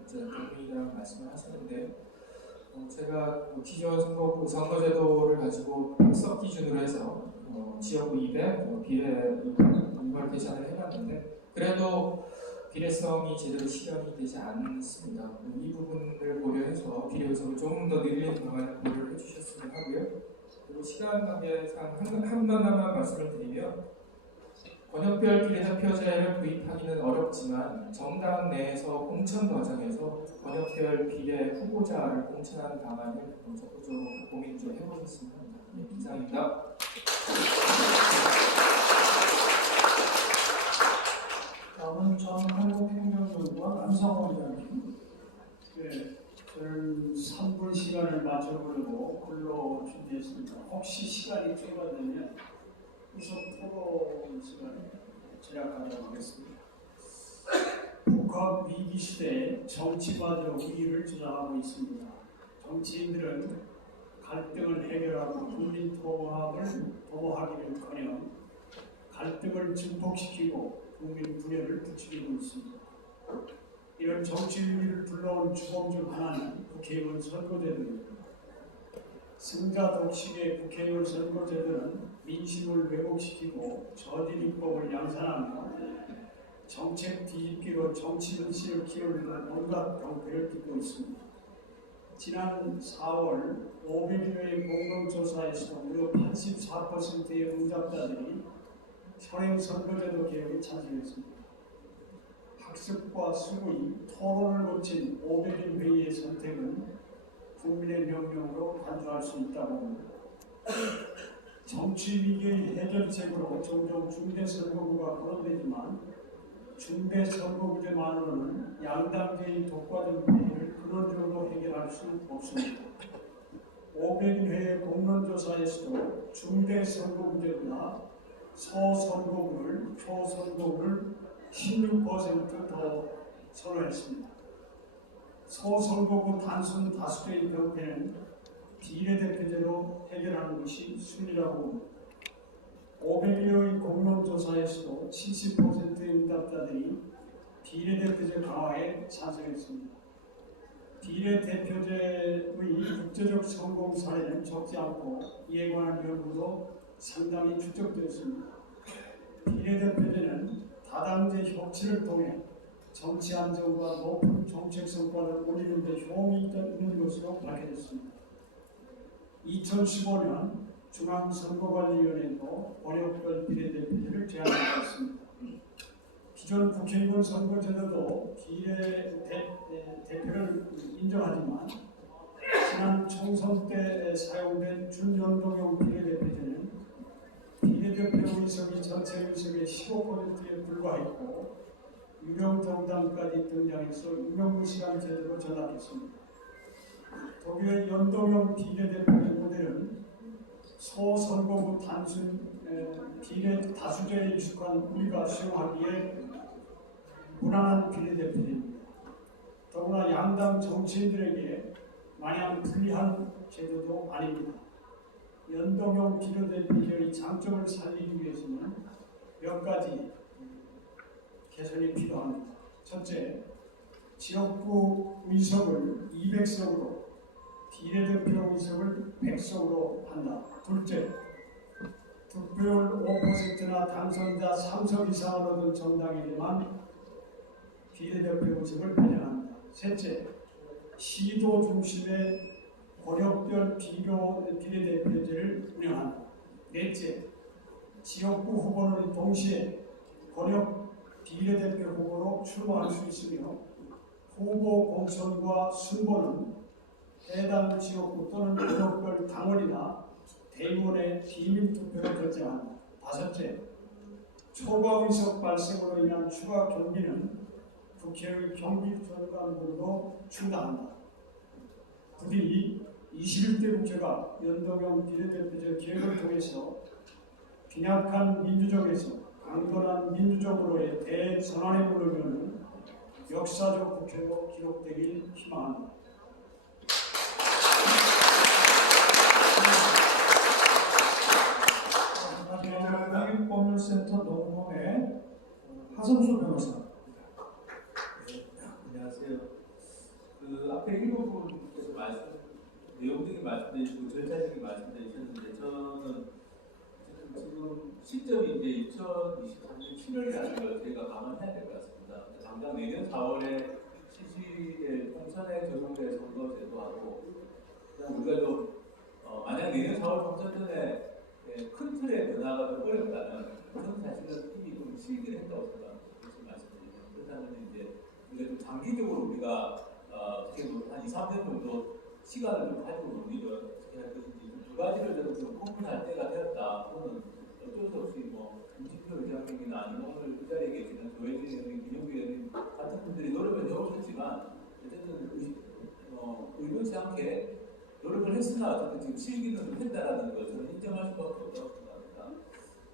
단독이라고 말씀을 하셨는데 제가 기존 선거제도를 가지고 100석 기준으로 해서 지역구 200, 비례 6월 계산을 해봤는데 그래도 비례성이 제대로 실현이 되지 않습니다. 이 부분을 고려해서 비례 의석을 조금 더 늘리는 방안을 고려를 해주셨으면 하고요. 그리고 시간 관계상 하나만 말씀을 드리면 권역별 비례대표제를 도입하기는 어렵지만 정당 내에서 공천 과정에서 권역별 비례 후보자를 공천하는 방안을 적극적으로 고민 좀 해보셨으면 합니다. 네, 이상입니다. 다음은 전 한국행정연구원 남성호 의장님. 네, 저는 3분 시간을 맞춰보려고 글로 준비했습니다. 혹시 시간이 초과되면 우선 토론 시간을 제약하도록 하겠습니다. 복합 위기 시대에 정치화적 위기를 주장하고 있습니다. 정치인들은 갈등을 해결하고 국민 통합을 도모하기는커녕 갈등을 증폭시키고 국민 분열을 부추기고 있습니다. 이런 정치 위기를 불러온 주범 중 하나는 국회의원 선거제도입니다. 승자 독식의 국회의원 선거제도는 민심을 왜곡시키고 저질 입법을 양산하며 정책 뒤집기로 정치 분실을 키우는 온갖 병폐를 빚고 있습니다. 지난 4월 500여의 공동조사에서 무려 84%의 응답자들이 현행 선거제도 개혁에 찬성했습니다. 학습과 수의, 토론을 거친 500인 회의의 선택은 국민의 명령으로 간주할 수 있다고 봅니다. 정치 위기의 해결책으로 종종 중대선거구가 거론되지만 중대선거구제만으로는 양당제의 독과점 회의를 근원적으로 해결할 수 없습니다. 500인 회의 공론조사에서도 중대선거구제보다 소선거구를, 초선거구를 16% 더 선호했습니다. 소선거구 단순 다수제의 병폐는 비례대표제로 해결하는 것이 순위라고 봅니다. 500여의 공론조사에서도 70%의 응답자들이 비례대표제 강화에 찬성했습니다. 비례대표제의 국제적 성공 사례는 적지 않고 이에 관한 연구도 상당히 축적되었습니다. 비례대표제는 다당제 협치를 통해 정치 안정과 높은 정책 성과를 올리는 데 효용이 있는 것으로 밝혀졌습니다. 2015년 중앙선거관리위원회도 권역별 비례대표제를 제안하였습니다. 기존 국회의원 선거제도도 비례대표를 인정하지만 지난 총선 때 사용된 준연동형 비례대표제는 비례대표 의석이 전체 의석의 15%에 불과했고 유명정당까지 등장해서 유명무실한 제도로 전락했습니다. 독일의 연동형 비례대표의 모델은 소선거구 단순 비례 다수제에 익숙한 우리가 수용하기에 무난한 비례대표입니다. 더구나 양당 정치인들에게 마냥 불리한 제도도 아닙니다. 연동형 비례대표제의 장점을 살리기 위해서는 몇 가지 개선이 필요합니다. 첫째, 지역구 의석을 200석으로 비례대표 의석을 100석으로 한다. 둘째, 득표율 5%나 당선자 3석 이상을 얻은 정당에게만 비례대표 의석을 배정합니다. 셋째, 시도 중심의 권역별 비례대표제를 운영한다. 넷째, 지역구 후보는 동시에 권역 비례대표 후보로 출마할 수 있으며 후보 공천과 순번은 해당 지역구 또는 권역별 당원이나 대의원의 비밀 투표를 결정한다. 다섯째, 초과 의석 발생으로 인한 추가 경비는 국회의 경비 전관부도 충당한다. 부디 21대 국회가 연동형 비례대표제 개혁을 통해서 빈약한 민주정에서 강건한 민주정으로의 대전환의 문을 여는 역사적 국회로 기록되길 희망합니다. 한국법률센터 농공의 하성수 변호사. 안녕하세요. 앞에 일부분께서 내용적인 말씀해주시고 절차적인 말씀해주셨는데 저는 지금 시점이 이제 2023년 7월이라는 걸 저희가 감안해야 될 것 같습니다. 당장 내년 4월에 실시될 총선에 적용될 선거제도하고 그냥 우리가 좀 만약 내년 4월 총선 전에 큰 틀의 변화가 좀 어렵다면 저는 사실은 이미 좀 실기를 했다고 생각합니다. 그래서 말씀드리면 그렇다면 이제 우리가 좀 장기적으로 우리가 어떻게 보면 한 2, 3년 정도 시간을 좀 가지고 논의를 어떻게 할 것인지 두 가지를 저는 좀 고민할 때가 되었다. 그거는 어쩔 수 없이 뭐 김진표 의장님이나 아니면 오늘 그 자리에 계시는 조혜진 의원님, 김용기 의원님 같은 분들이 노력을 해오셨지만 어쨌든 의도치 않게 노력을 했으나 어쨌든 지금 실기는 좀 했다라는 걸 저는 인정할 수밖에 없다고 생각합니다.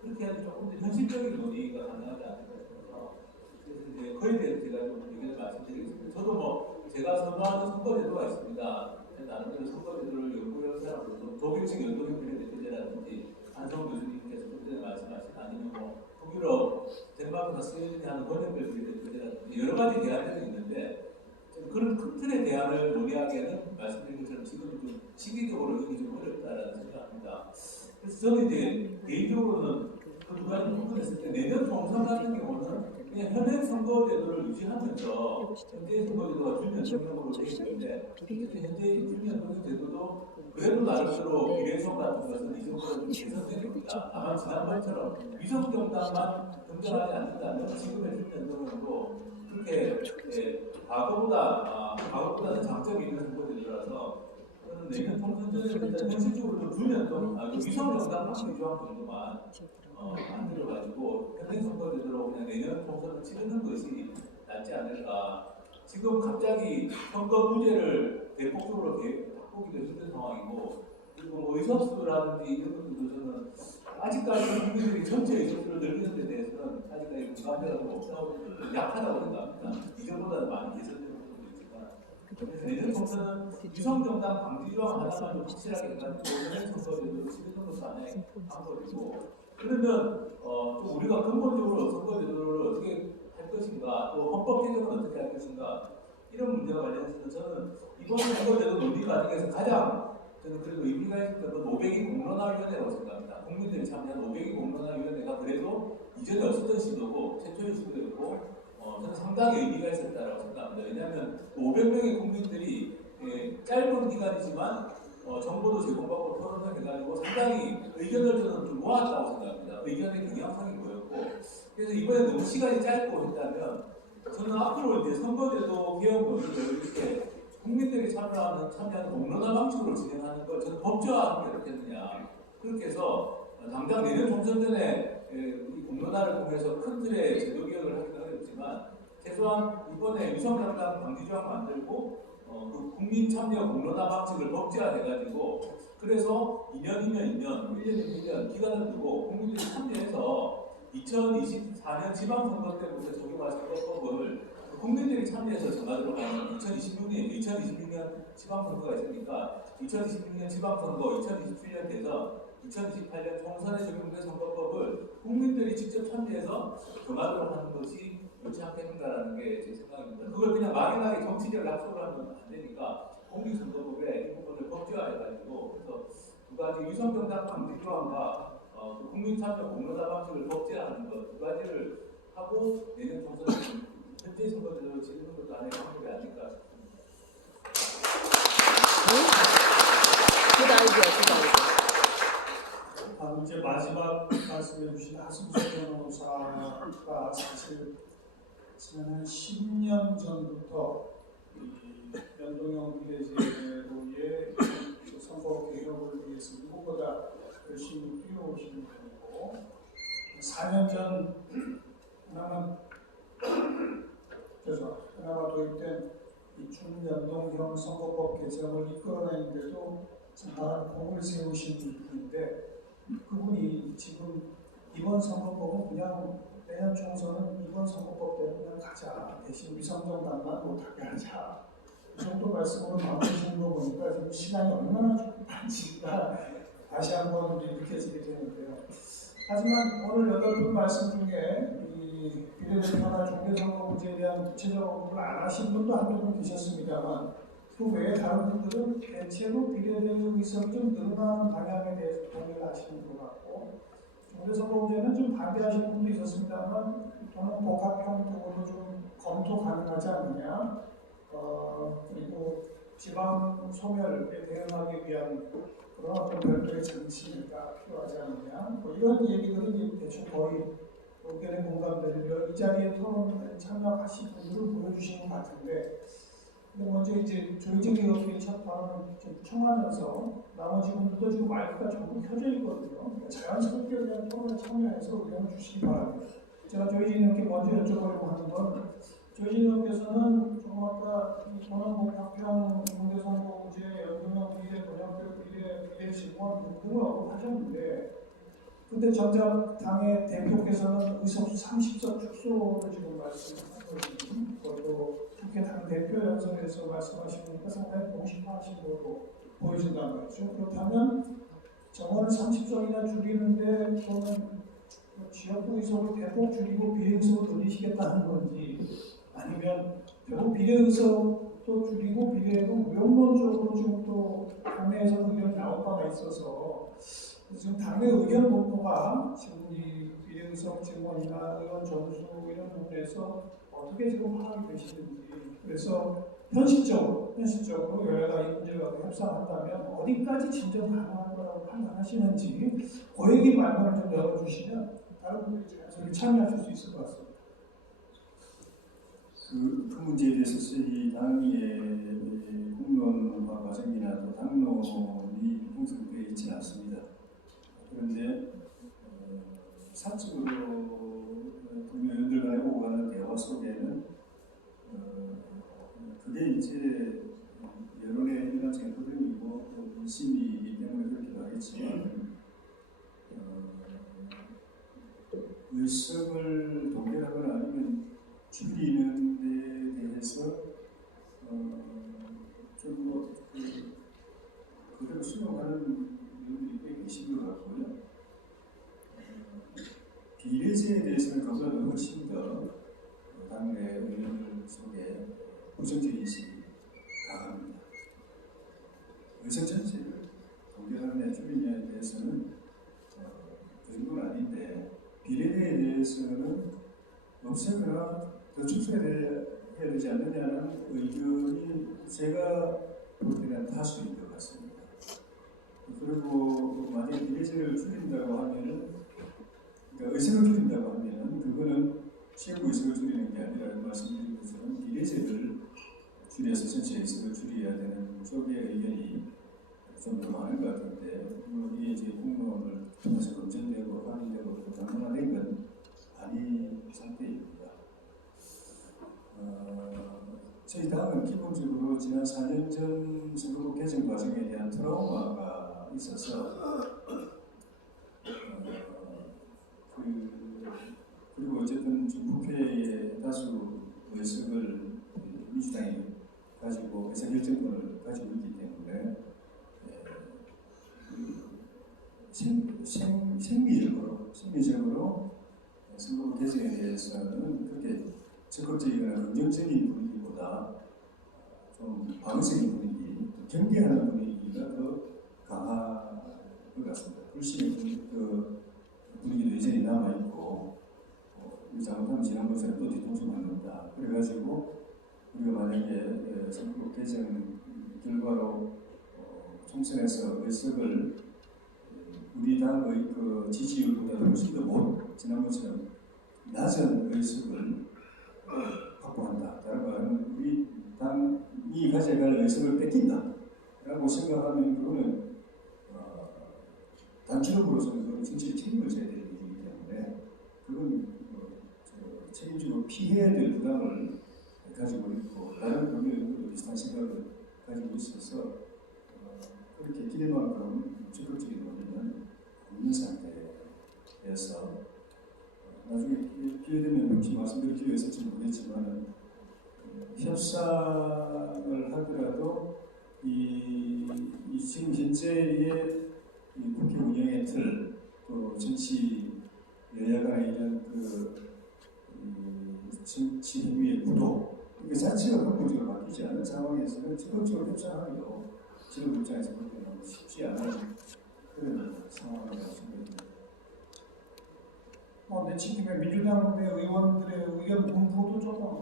그렇게 해야지 조금 더 현실적인 논의가 가능하지 않을까 싶어서 그래서 이제 그에 대해서 제가 좀 의견을 말씀드리겠습니다. 저도 뭐 제가 선호하는 선거제도가 있습니다. 나름대로 선거제도를 연구한 사람들도 독일식 연동형 비례대표제라든지 안성 교수님께서 좀 전에 말씀하신 아니면 뭐 독일어 덴마크가 스웨덴이 원형별 비례대표제라든지 여러 가지 대안들이 있는데 그런 큰 틀의 대안을 논의하기에는 말씀드린 것처럼 지금 좀 시기적으로 이게 좀 어렵다라는 생각합니다. 그래서 저는 이제 개인적으로는 그 두 가지 부분했을 때 내년 총선 같은 경우는 그냥 현행 선거제도를 유지하면서 현재 선거제도가 준연동형으로 되어 있는데 현재 준연동형 제도도 그래도 나름대로 비례성 같은 것은 이 정도로 개선됩니다. 다만 지난번처럼 위성정당만 등장하지 않는다면 지금의 준연동형도 그렇게 과거보다는 장점이 있는 선거제도라서 저는 내년 총선 전에 일단 현실적으로 준연동 위성정당 방지조항 정도만 만들어가지고 현행 선거제도로 그냥 내년 총선을 치르는 것이 낫지 않을까. 지금 갑자기 선거 무제를 대폭적으로 바꾸기도 힘든 상황이고 그리고 뭐 의석수라든지 이런 것들도 저는 아직까지 국민들이 전체 의석수를 늘리는 데 대해서는 아직까지 공감대가 없다고 약하다고 생각합니다. 이전보다는 많이 개선되는 부분도 있지만 그래서 내년 총선은 위성정당 방지조항 하나만 좀 확실하게 해가지고 현행 선거제도를 치르는 것도 하나의 방법이고 그러면 또 우리가 근본적으로 선거제도를 어떻게 할 것인가 또 헌법 개정은 어떻게 할 것인가 이런 문제와 관련해서는 저는 이번 선거제도 논의 과정에서 가장 저는 그래도 의미가 있었던 건 500인 공론화위원회라고 생각합니다. 국민들이 참여한 500인 공론화위원회가 그래도 이전에 없었던 시도고 최초의 시도였고 저는 상당히 의미가 있었다고 생각합니다. 왜냐하면 500명의 국민들이 짧은 기간이지만 정보도 제공받고 토론을 해가지고 상당히 의견을 저는 좀 모았다고 생각합니다. 의견의 경향성이 보였고 그래서 이번에 너무 시간이 짧고 했다면 저는 앞으로 이제 선거제도 개혁 논의를 이렇게 국민들이 참여하는 공론화 방식으로 진행하는 걸 저는 법제화하는 게 어떻겠느냐 그렇게 해서 당장 내년 총선 전에 이 공론화를 통해서 큰 틀의 제도 개혁을 하기는 어렵지만 최소한 이번에 위성정당 방지조항 만들고 그 국민 참여 공론화 방식을 법제화해가지고 그래서 2년이면 2년, 1년이면 1년 기간을 두고 국민들이 참여해서 2024년 지방선거 때부터 적용할 선거법을 국민들이 참여해서 정하도록 하는 2026년 지방선거가 있으니까 2026년 지방선거, 2027년 대선, 2028년 총선에 적용된 선거법을 국민들이 직접 참여해서 정하도록 하는 것이 좋지 않겠는가라는 게 제 생각입니다. 그걸 그냥 막연하게 정치적 약속을 하면 안 되니까 공직선거법에 이 부분을 법제화해가지고 그래서 두 가지 위성정당 방지조항과 국민 참여 공론화 방식을 법제화하는 것 두 가지를 하고 내년 총선 현재 선거제도를 치르는 것도 하나의 방법이 아닐까 싶습니다. 이제 마지막 말씀해 주신 하승수 변호사가 사실 지난 10년 전부터 이 연동형 비례제도의 선거 개혁을 위해서 누구보다 열심히 뛰어오시는 분이고 4년 전 그나마 도입된 이 준연동형 선거법 개정을 이끌어내는데도 많은 공을 세우신 분인데 그분이 지금 이번 선거법은 그냥 내년 총선은 이번 선거법대로 그냥 가자. 대신 위성정당만 못하게 하자. 이 정도 말씀으로 마무리하시는 거 보니까 지금 시간이 얼마나 많은지가 다시 한번 느껴지게 되는데요. 하지만 오늘 8분 말씀 중에 이 비례대표나 중대선거구제에 대한 구체적 언급을 안 하신 분도 한두 분 계셨습니다만 그 외에 다른 분들은 대체로 비례대표 의석이 좀 늘어나는 방향에 대해서 동의를 하시는 것 같고 중대선거구제는 좀 반대하시는 분도 있었습니다만 저는 복합 형태로 좀 검토 가능하지 않느냐 그리고 지방 소멸에 대응하기 위한 그런 어떤 별도의 장치가 필요하지 않느냐 뭐 이런 얘기들은 대충 거의 의견에 공감되며 이 자리에 토론에 참여하신 분들을 보여주신 것 같은데 근데 먼저 이제 조희진 의원이 첫 발언을 좀 청하면서 나머지 분들도 지금 마이크가 전부 켜져 있거든요. 그러니까 자연스럽게 그냥 토론에 참여해서 의견을 주시기 바랍니다. 제가 조희진 의원께 먼저 여쭤보려고 하는 건 조희진 의원께서는 조금 아까 저는 뭐 박평 공개선거제 연동형 비례 번역별 비례 직원 등등을 언급하셨는데 근데 정작 당의 대표께서는 의석수 30석 축소를 지금 말씀하신 것도 국회 당 대표 연설에서 말씀하신 거니까 상당히 공식화하신 것으로 보여진다는 거죠. 그렇다면 정원을 30석이나 줄이는데 또는 지역구 의석을 대폭 줄이고 비례의석을 늘리시겠다는 건지 아니면 대폭 비례의석도 줄이고 비례도 무용론적으로 지금 또 당내에서 의견이 나올 바가 있어서 지금 당내 의견 본부가 지금 이 비례의석 증원이나 의원 점수 이런 부분에서 어떻게 지금 파악이 되시는지 그래서 현실적으로 여야가 이 문제를 협상한다면 어디까지 진전 가능할 거라고 판단하시는지 그 얘기 말씀을 좀 열어주시면 다른 분들이 자연스럽게 참여하실 수 있을 것 같습니다. 그 문제에 대해서 저희 당의 공론화 과정이나 또 당론이 형성되어 있지 않습니다. 그런데 사적으로 동료연들 간에 오고 가는 대화 속에는 그게 이제 여론의 일반적인 흐름이고 또 민심이기 때문에 그렇기도 하겠지만 의석을 동결하거나 아니면 줄이는 데 대해서 좀 그대로 수용하는 분들이 꽤 계신 것 같고요. 비례제에 대해서는 그보다 훨씬 더 당내 의원들 속에 부정적 인식이 강합니다. 의석 전체를 동결하느냐 줄이느냐에 대해서는 그 정도는 아닌데 비례대에 대해서는 없애거나 더 축소해야 되지 않느냐는 의견이 제가 볼 때는 다수인 것 같습니다. 그리고 만약 비례제를 줄인다고 하면은 그러니까 의석을 줄인다고 하면은 그거는 최고 의석을 줄이는 게 아니라 말씀드린 것처럼 비례제를 줄여서 전체 의석을 줄여야 되는 쪽의 의견이 좀 더 많은 것 같은데 이게 이제 공론을 통해서 검증되고 확인되고 또 당론화된 건 아닌 상태입니다. 저희 당은 기본적으로 지난 4년 전 선거법 개정 과정에 대한 트라우마가 있어서 그리고 어쨌든 지금 국회에 다수 의석을 민주당이 가지고 의사결정권을 가지고 있기 때문에 생리적으로 선거법 개정에 대해서는 그렇게 적극적이거나 긍정적인 분위기보다 좀 방어적인 분위기, 경계하는 분위기가 더 강한 것 같습니다. 불신의 분위기도 여전히 남아있고 잘못하면 지난번처럼 또 뒤통수 맞는다. 그래가지고 우리가 만약에 선거법 개정 결과로 총선에서 의석을 우리 당의 그 지지율보다 훨씬 더 못 지난번처럼 낮은 의석을 확보한다. 다른 말은 우리 당이 가져갈 의석을 뺏긴다라고 생각하면 그거는 단체로서는 그건 정치적 책임을 져야 될 일이기 때문에 그건 책임지고 피해야 될 부담을 가지고 있고 다른 분들도 비슷한 생각을 가지고 있어서 그렇게 기대만큼 적극적인 논의는 없는 상태에서 나중에 기회 되면 혹시 말씀드릴 기회가 있을지 모르겠지만 협상을 하더라도 이 지금 현재의 이 국회 운영의 틀, 또 정치 여야 간의 이런 정치 행위의 구도 그 자체가根本적으로 바뀌지 않은 상황에서는 적극적으로 협상하기도 지금 입장에서 볼 때는 쉽지 않은 그런 상황이라고 생각합니다. 내친김에 민주당 내 의원들의 의견 분포도 조금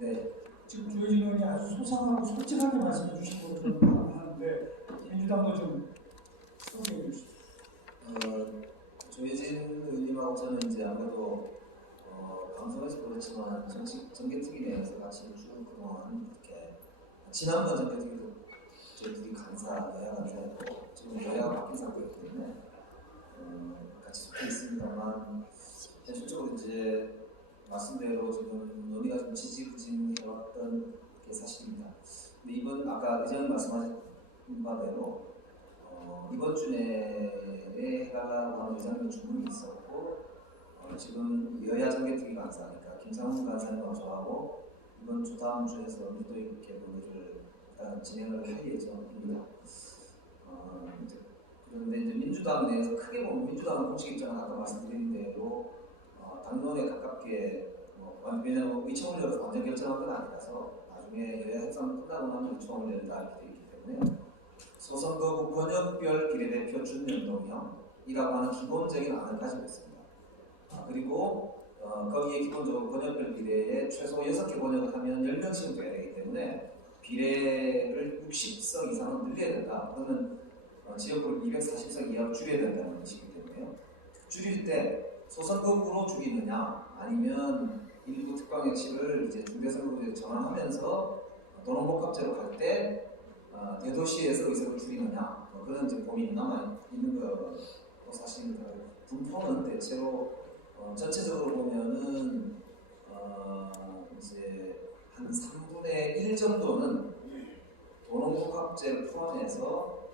네. 지금 조혜진 의원이 아주 소상하고 솔직하게 말씀해 주신 것을 저는 하는데 민주당도 좀 조혜진 의원님하고 저는 이제 아무래도 방송에서 그렇지만 정개특위 내에서 같이 쭉 그동안 이렇게 지난번 정개특위도 저희 둘이 여야 간사였고 지금 여야가 바뀐 상태이기 때문에 같이 속해 있습니다만 현실적으로 이제 말씀대로 지금 논의가 좀 지지부진해왔던 게 사실입니다. 근데 이번 아까 의장님 말씀하신 바대로 이번 주 내에 해달라고 하는 의장님 주문이 있었고 지금 여야 정개특위 간사니까 김상훈 간사님하고 저하고 이번 주 다음 주에서 밀도 있게 논의를 일단 진행을 할 예정입니다. 그런데 이제 민주당 내에서 크게 보면 민주당은 공식 입장은 아까 말씀드린 대로 당론에 가깝게 왜냐하면 의총을 열어서 완전 결정한 건 아니라서 나중에 여야 협상 끝나고 나면 의총을 열다 이렇게 되어 있기 때문에 소선거구 권역별 비례대표 준연동형이라고 하는 기본적인 안을 가지고 있습니다. 그리고 거기에 기본적으로 권역별 비례에 최소 6개 권역을 하면 10명씩은 돼야 되기 때문에 비례를 60석 이상은 늘려야 된다. 그러면 지역구를 240석 이하로 줄여야 된다는 것이기 때문에요. 줄일 때 소선거구로 줄이느냐 아니면 일부 특방역시를 이제 중대선거구에 전환하면서 도농복합제로 갈 때 대도시에서 의석을 줄이느냐 그런 이제 고민이 남아 있는 거 사실입니다. 분포는 대체로 전체적으로 보면은 이제 한 3분의 1 정도는 도농복합제를 포함해서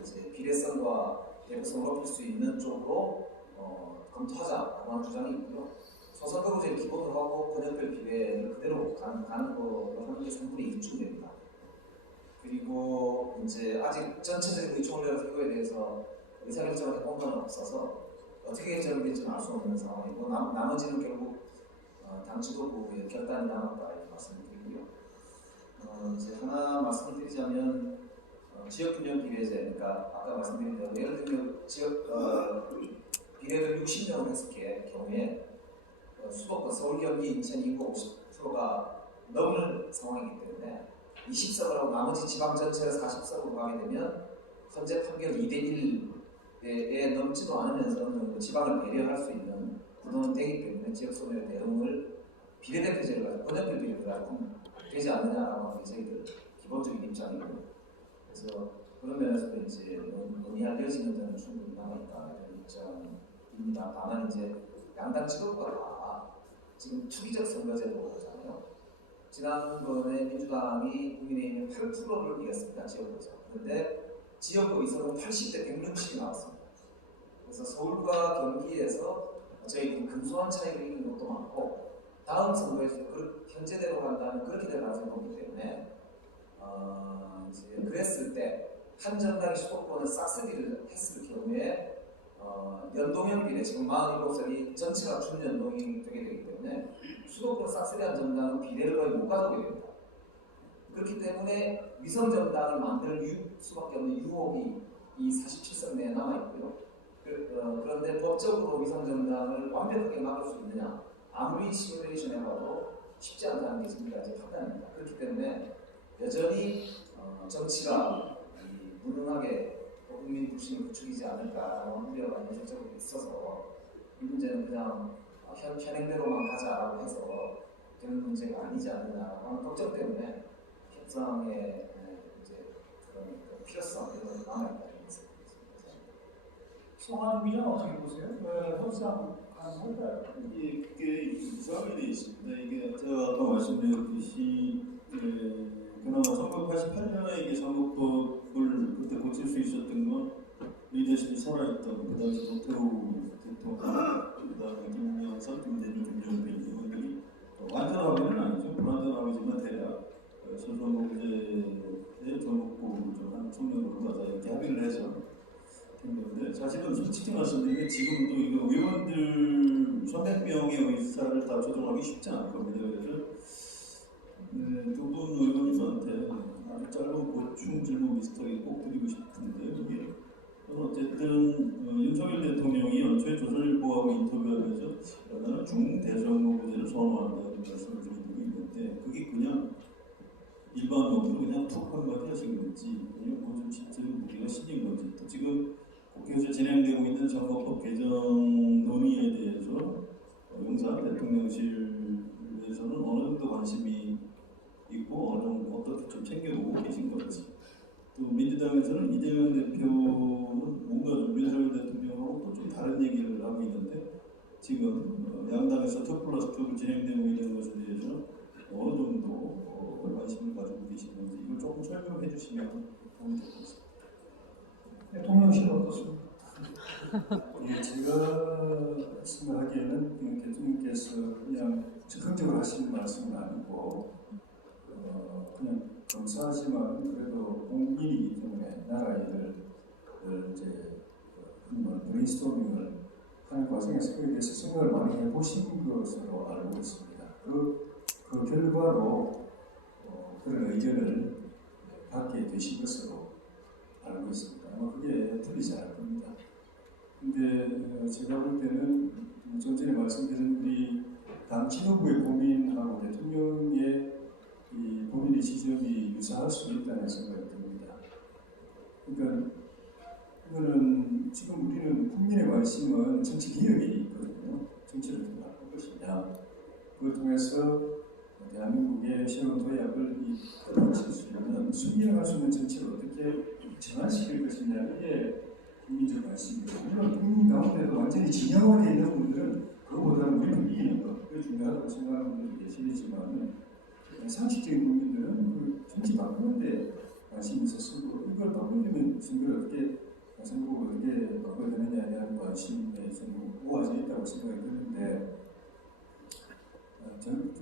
이제 비례성과 대표성을 높일 수 있는 쪽으로 검토하자라고 하는 주장이 있고요. 소선거구제를 기본으로 하고 권역별 비례를 그대로 가는 걸로 하는 게 3분의 2쯤 됩니다. 그리고 이제 아직 전체적인 의총을 열어서 이거에 대해서 의사결정을 해본 건 없어서 어떻게 결정될지는 알 수 없는 상황이고 나머지는 결국 당 지도부의 결단이 남았다 이렇게 말씀드리고요. 이제 하나 말씀을 드리자면 지역균형 비례제, 그러니까 아까 말씀드린 대로 예를 들면 지역 비례를 60명을 했을 경우에 수도권 서울, 경기, 인천 인구 50%가 넘을 상황이기 때문에 20석을 하고 나머지 지방 전체를 40석으로 가게 되면 현재 판결 2대1에 넘지도 않으면서 어느 정도 지방을 배려할 수 있는 구도는 되기 때문에 지역소멸 대응을 비례대표제를 가지고 권역별 비례를 가지고 되지 않느냐라고 하는 게 저희들 기본적인 입장이고 그래서 그런 면에서도 이제 논의할 여지는 저는 충분히 남아있다 이런 입장입니다. 다만 이제 양당 지도부가 다 지금 투기적 선거제도잖아요. 지난번에 민주당이 국민의힘이 8%를 이겼습니다. 지역구에서. 그런데 지역구 의석은 80대 100명씩 나왔습니다. 그래서 서울과 경기에서 저희 근소한 차이를 이기는 것도 많고 다음 선거에서 현재대로 간다면 그렇게 될 가능성이 높기 때문에 이제 그랬을 때 한 정당이 수도권을 싹쓸이를 했을 경우에 연동형 비례, 지금 47석이 전체가 준연동이 되게 되기 때문에 수도권 싹쓸이한 정당은 비례를 거의 못 가져오게 됩니다. 그렇기 때문에 위성정당을 만들 수밖에 없는 유혹이 이 47석 내에 남아있고요. 그런데 법적으로 위성정당을 완벽하게 막을 수 있느냐 아무리 시뮬레이션 해봐도 쉽지 않다는 게 지금까지 판단입니다. 그렇기 때문에 여전히 정치가 무능하게 국민 불신이 부추기지 않을까라는 우려가 현실적으로 있어서 이 문제는 그냥 현행대로만 가자라고 해서 되는 문제가 아니지 않느냐라고 하는 걱정 때문에 협상의 이제 그런 필요성 이런 것이 남아있다는 말씀을 드리겠습니다. 송환 기자는 어떻게 보세요? 협상 가능할까요? 이게 이상이 돼 있습니다. 이게 제가 아까 말씀드렸듯이 그나마 1988년에 이게 선거법을 그때 고칠 수 있었던 건 리더십이 살아있던 그 당시 노태우 대통령, 그 다음에 김영삼, 김대중, 김정필 의원들이 완전하게는 아니죠. 불완전하지만 대략 선거구제의 전국구를 좀 한 총력으로 가자 이렇게 합의를 해서 된 건데 사실은 솔직히 말씀드리면 지금도 이거 의원들 300명의 의사를 다 조정하기 쉽지 않을 겁니다. 그래서 두 분 의원님한테 아주 짧은 보충 질문 비슷하게 꼭 드리고 싶은데 이게 어쨌든 윤석열 대통령이 연초에 조선일보하고 인터뷰하면서 나는 중대선거구제를 선호한다는 말씀을 드리고 있는데 그게 그냥 일반 논으로 그냥 툭 한마디 하신 건지 아니면 뭐좀 실제로 무게가 실린 건지 또 지금 국회에서 진행되고 있는 선거법 개정 논의에 대해서 용산 대통령실에서는 어느 정도 관심이 있고 어느 정도 어떻게 좀 챙겨보고 계신 건지, 또 민주당에서는 이재명 대표는 뭔가 좀 윤석열 대통령하고 또 좀 다른 얘기를 하고 있는데, 지금 양당에서 2+2로 진행되고 있는 것에 대해서 어느 정도 관심을 가지고 계시는지 이걸 조금 설명해 주시면 도움이 될 것 같습니다. 대통령실 어떻습니까? 제가 생각하기에는 그냥 대통령께서 그냥 즉흥적으로 하시는 말씀은 아니고 그냥 검사하지만 그래도 공인이기 때문에 나라 일을 이제 브레인스토밍을 하는 과정에서 그에 대해서 생각을 많이 해보신 것으로 알고 있습니다. 그 결과로 그런 의견을 받게 되신 것으로 알고 있습니다. 아마 그게 틀리지 않을 겁니다. 근데 제가 볼 때는 좀 전에 말씀드린 우리 당 지도부의 고민하고 대통령의 이 고민의 지점이 유사할 수 있다는 생각이 듭니다. 그러니까 이거는 지금 우리는 국민의 관심은 정치 개혁이 있거든요. 정치를 어떻게 바꿀 것이냐. 그걸 통해서 대한민국의 새로운 도약을 이끌어칠 수 있는 순기능할 수 있는 정치를 어떻게 전환시킬 것이냐. 이게 국민적 관심이고, 물론 국민 가운데도 완전히 진영화되어 있는 분들은 그거보다는 우리는 이기는 것, 그게 중요하다고 생각하는 분들이 계시지만 상식적인 국민들은 그 정치 바꾸는데 관심이 있어서 이걸 바꾸려면 선거를 어떻게 선거를 어떻게 바꿔야 되느냐에 대한 관심에 좀 모아져 있다고 생각이 드는데,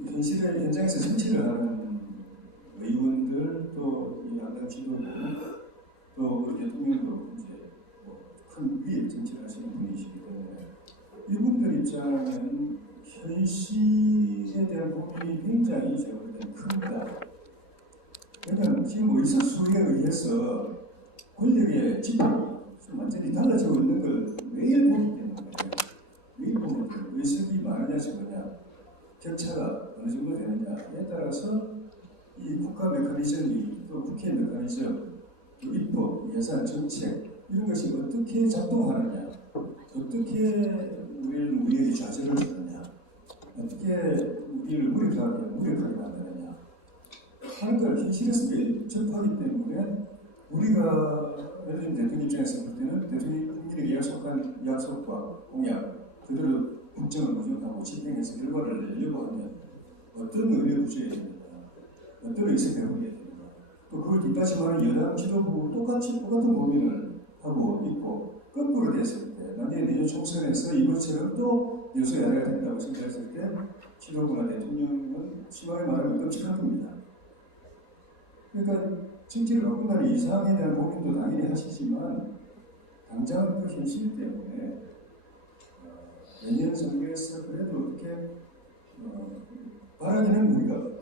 현실의 현장에서 정치를 하는 의원들, 또 이 양당 지도부, 또 우리 대통령도 이제 큰 위에 정치를 하시는 분이시기 때문에 이분들 입장에는 현실에 대한 고민이 굉장히 제가 볼 때는 큽니다. 왜냐하면 지금 의석수에 의해서 권력의 지평이 완전히 달라지고 있는 걸 매일 보기 때문에, 매일 보기 때문에 의석이 많으냐 적으냐, 격차가 어느 정도 되느냐에 따라서 이 국가 메커니즘이, 또 국회 메커니즘, 또 입법, 예산, 정책 이런 것이 어떻게 작동하느냐, 어떻게 우리에게 좌절을 주느냐, 어떻게 우리를 무력하게 만드느냐 하는 걸 현실에서 접하기 때문에, 우리가 예를 들면 대통령 입장에서 볼 때는 대통령이 국민에게 약속한 약속과 공약 그대로 국정을 모정하고 집행해서 결과를 내려고 하면 어떤 의미를 붙여야 되는가, 어떤 의식을 해보게 되는가, 또 그걸 뒷받침하는 여당 지도부 똑같은 고민을 하고 있고, 거꾸로 됐을 때 만약에 내년 총선에서 이것처럼 또 여소야대가 된다고 생각했을 때 지도부나 대통령은 심하게 말하면 끔찍한 겁니다. 그러니까 정치를 바꾼다는 이 사항에 대한 고민도 당연히 하시지만, 당장 그 현실 때문에 내년 선거에서 그래도 어떻게 바라기는 우리가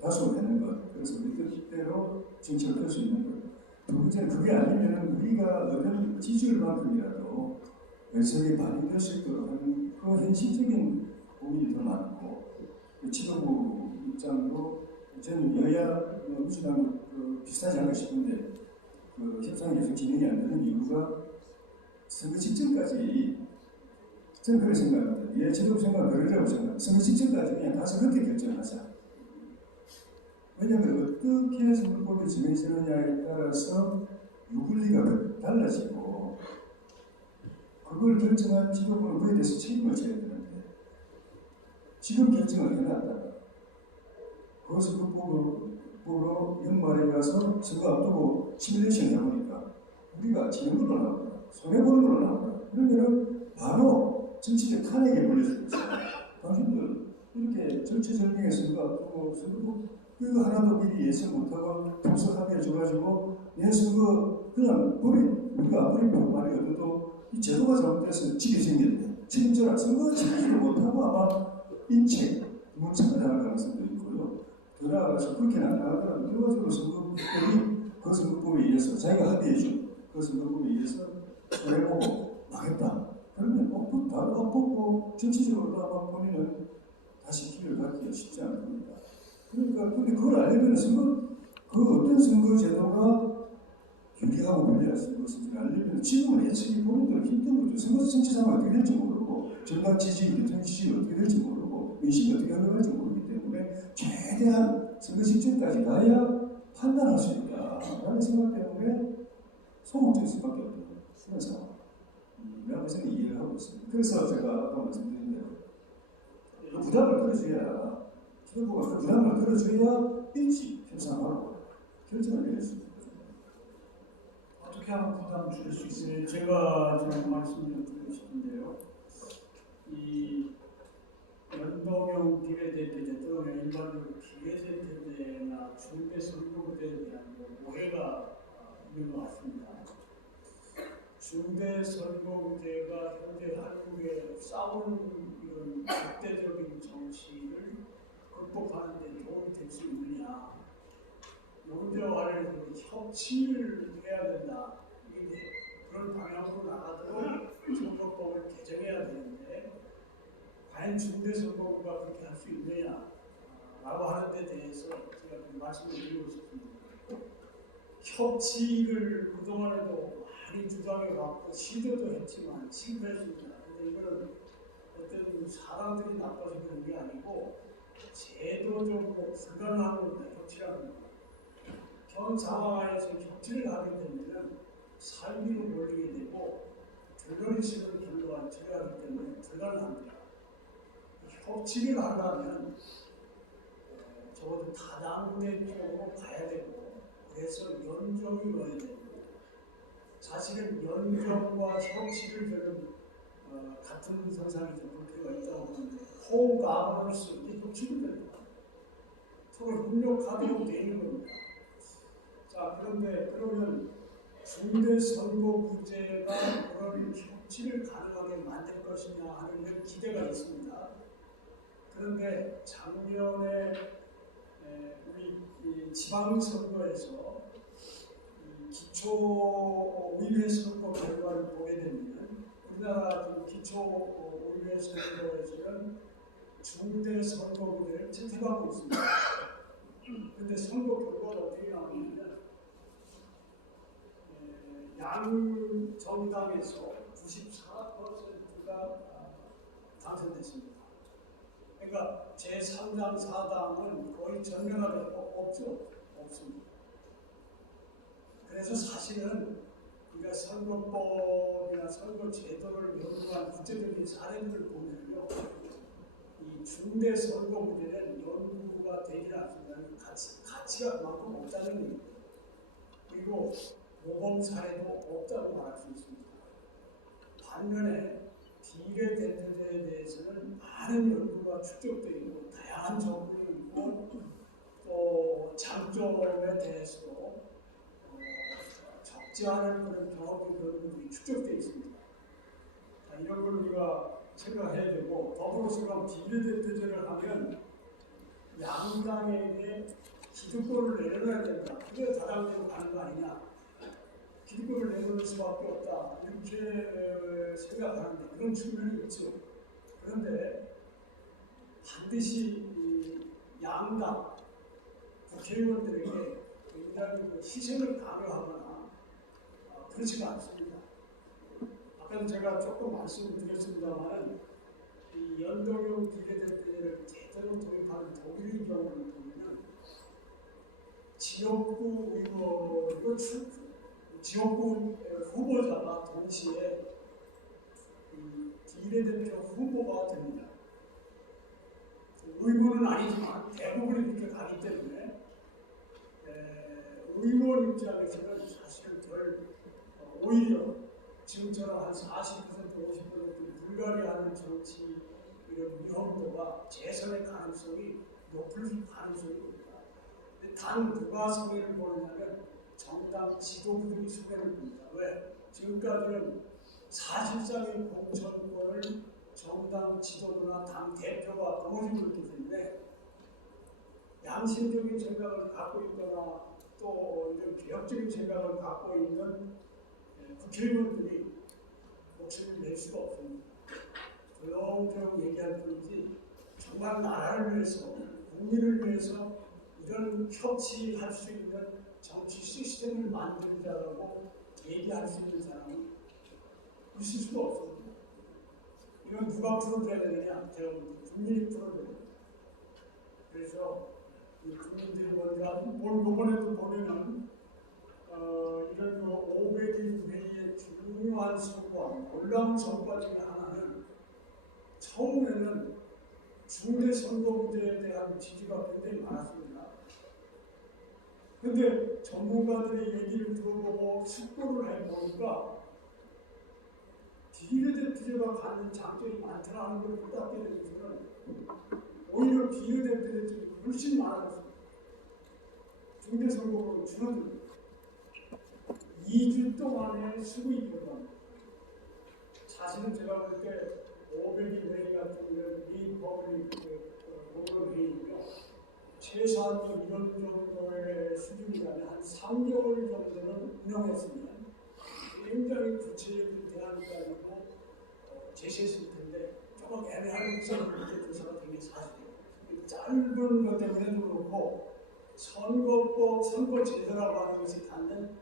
다수 되는 것, 그래서 우리 뜻대로 정치를 펼 수 있는 것. 두 번째는 그게 아니면 우리가 얻은 지지율만큼이라도 의석이 반영될 수 있도록 하는 그 현실적인 고민이 더 많고, 지도부 입장도 저는 여야 민주당 비슷하지 않을까 싶은데 협상이 계속 진행이 안 되는 이유가 선거 직전까지, 저는 그렇게 생각합니다. 예, 저도 그러려고 생각합니다. 선거 직전까지 그냥 가서 그때 결정하자. 왜냐하면 어떻게 선거법이 정해지느냐에 따라서 유불리가 달라지고, 그걸 결정한 지도부는 그에 대해서 책임을 져야 되는데, 지금 결정을 해놨다가 그 선거법으로 연말에 가서 선거 앞두고 시뮬레이션 해보니까 우리가 지는 걸로 나온다, 손해보는 걸로 나온다. 그러면은 바로 정치적 탄핵에 걸릴 수 있어요. 당신들 이렇게 전체절명의 선거 앞두고 선거법 그거 하나도 미리 예측 못하고 통석 합의해 줘가지고 내 선거 그냥 우리가 아무리 말이 얻어도 이 제도가 잘못돼서 지게 생겼네. 책임져라. 선거 지키지도 못하고 아마 인책, 문책을 당할 가능성도 있고요. 더 나아가서 그렇게는 안 나가더라도 결과적으로 선거법이 그 선거법에 의해서 자기가 합의해준 그 선거법에 의해서 손해보고 망했다. 그러면 바로 엎고 정치적으로도 아마 본인은 다시 기회를 갖기가 쉽지 않을 겁니다. 그러니까 근데 그걸 알려면 그 어떤 선거 제도가 유리하고 불리한 것을 알려면 지금은 예측이 보는 대로 힘든 거죠. 선거 정치 상황이 어떻게 될지 모르고 정당 지지율, 대통령 지지율이 어떻게 될지 모르고 민심이 어떻게 흘러갈지 모르기 때문에 최대한 선거 직전까지 가야 판단할 수 있다라는 생각 때문에 소극적일 수밖에 없는 그런 상황이라고 저는 이해를 하고 있습니다. 그래서 제가 아까 말씀드린 대로 그 부담을 덜어줘야 정부가 그 부담을 덜어줘야 일찍 협상하고 결정을 내릴 수 있는 거죠. 어떻게 하면 부담을 줄일 수 있어요? 제가 좀 말씀을 드리고 싶은데요. 이 연동형 비례대표제 또는 일반적으로 비례대표제나 중대선거구제에 대한 오해가 있는 것 같습니다. 중대선거구제가 현재 한국의 싸우는 이런 국대적인 정치를 극복하는 데 도움이 될 수 있느냐. 문제와 관련해서 협치를 해야 된다. 이게 그런 방향으로 나가도록 선거법을 개정해야 되는데 과연 중대선거구가 그렇게 할 수 있느냐라고 하는 데 대해서 제가 좀 말씀을 드리고 싶습니다. 협치를 그동안에도 많이 주장해왔고 시도도 했지만 실패했습니다. 그런데 이거는 어떤 사람들이 나빠서 그런 게 아니고 제도적으로 불가능한 겁니다. 협치라는 건. 현 상황 안에서 협치를 하게 되면 살기로 몰리게 되고 들러리식으로 결과가 처리하기 때문에 불가능합니다. 협치를 하려면 적어도 다당대 쪽으로 가야 되고 그래서 연정이 와야 되고 사실은 연정과 협치를 저는 같은 선상에 볼 필요가 있다고 보는데 코가버넌스 이게 협치를 됩니다. 서로 협력하도록 되어 있는 겁니다. 자, 그런데 그러면 중대선거구제가 그런 협치를 가능하게 만들 것이냐 하는 기대가 있습니다. 그런데 작년에 우리 지방선거에서 기초의회 선거 결과를 보게 되면 우리나라 지금 기초의회 선거에서는 중대선거구제를 채택하고 있습니다. 그런데 선거 결과가 어떻게 나오냐면 양 정당에서 94%가 당선됐습니다. 그러니까 제3당, 4당은 거의 전면화되고 없습니다. 그래서 사실은 우리가 선거법이나 선거 제도를 연구한 국제적인 사례들을 보면요, 이 중대 선거구제는 연구가 되지 않습니다. 가치가 그만큼 없다는 겁니다. 그리고 모범 사례도 없다고 말할 수 있습니다. 반면에 비례대표제에 대해서는 많은 연구가 축적되어 있고 다양한 정보도 있고 또 장점에 대해서도 적지 않은 그런 경험적 연구들이 축적되어 있습니다. 자, 이런 걸 우리가 생각해야 되고 더불어서 비례대표제를 하면 양당에게 기득권을 내려놔야 된다. 그게 다당제로 가는 거 아니냐. 기득권을 내놓을 수밖에 없다. 이렇게 생각하는데 그런 측면이 있죠. 그런데 반드시 양당 국회의원들에게 굉장히 희생을 강요하거나 그렇지가 않습니다. 아까도 제가 조금 말씀을 드렸습니다만 이 연동형 비례대표제를 제대로 도입하는 독일의 경우를 보면 지역구 의원으로 지역구 후보자가 동시에 비례대표 후보가 됩니다. 의무는 아니지만 대부분이 그렇게 가기 때문에 의원 입장에서는 사실은 오히려 지금처럼 한 40%, 50% 불가리하는 정치 이런 위험도가 재선의 가능성이 높을 가능성이 있습니다. 단 누가 손해를 보느냐면 정당 지도부들이 손해를 봅니다. 왜? 지금까지는 사실상의 공천권을 정당 지도부나 당 대표가 넘어지고 있기 때문에 양심적인 생각을 갖고 있거나 또 이런 개혁적인 생각을 갖고 있는 국회의원들이 목소리를 낼 수가 없습니다. 조용조용 얘기할 뿐이지 정말 나라를 위해서 국민을 위해서 이런 협치할 수 있는 정치 시스템을 만들자라고 얘기할 수 있는 사람은 있을 수가 없습니다. 이건 누가 풀어줘야 되느냐? 제가 국민이 풀어줘야 됩니다. 그래서 이 국민들이 먼저 이번에도 보면은 이런 500일 회의의 중요한 성과, 놀라운 성과 중에 하나는 처음에는 중대 선거구제에 대한 지지가 굉장히 많았습니다. 그런데 전문가들의 얘기를 들어보고 숙고를 해보니까 비례대표제가 갖는 장점이 많더라는 걸 깨닫게 되면서는 오히려 비례대표제들이 훨씬 많아졌습니다. 중대선거구는 줄어듭니다. 2주 동안의 수익이 들어갑니다. 사실은 제가 볼 때 500일 회의 같은 경우는 미퍼블릭 공론 회의니까 최소한 이런 정도의 수준이라면 한 3개월 정도는 운영했습니다. 굉장히 구체적인 대안이 가지고 제시했을 텐데 조금 애매한 것을 조사가 되게 사실이에요. 짧은 것 때문에도 그렇고 선거법, 선거제도라고 하는 것이 갖는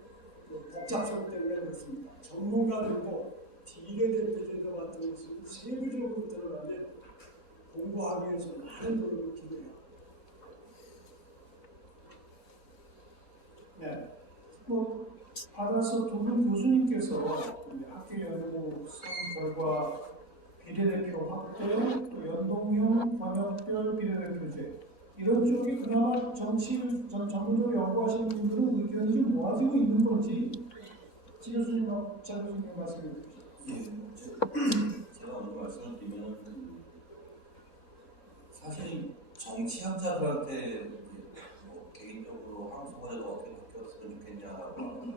복잡성 때문에 그렇습니다. 전문가들도 비례대표제도 같은 것을 세부적으로 들어가면 공부하기 위해서 많은 노력을 기울여요. 네. 받아서 두 분 교수님께서 학교 연구 수험 결과 비례대표 확대, 또 연동형 광역별 비례대표제 이런 쪽이 그나마 정치를 전문적으로 연구하시는 분들은 의견이 좀 모아지고 있는 건지 지 교수님하고 장 교수님 말씀해 주시죠. 예, 제가 오늘 말씀을 드리면 사실 정치학자들한테 개인적으로 한국사회가 어떻게 바뀌었으면 좋겠냐라고 하면은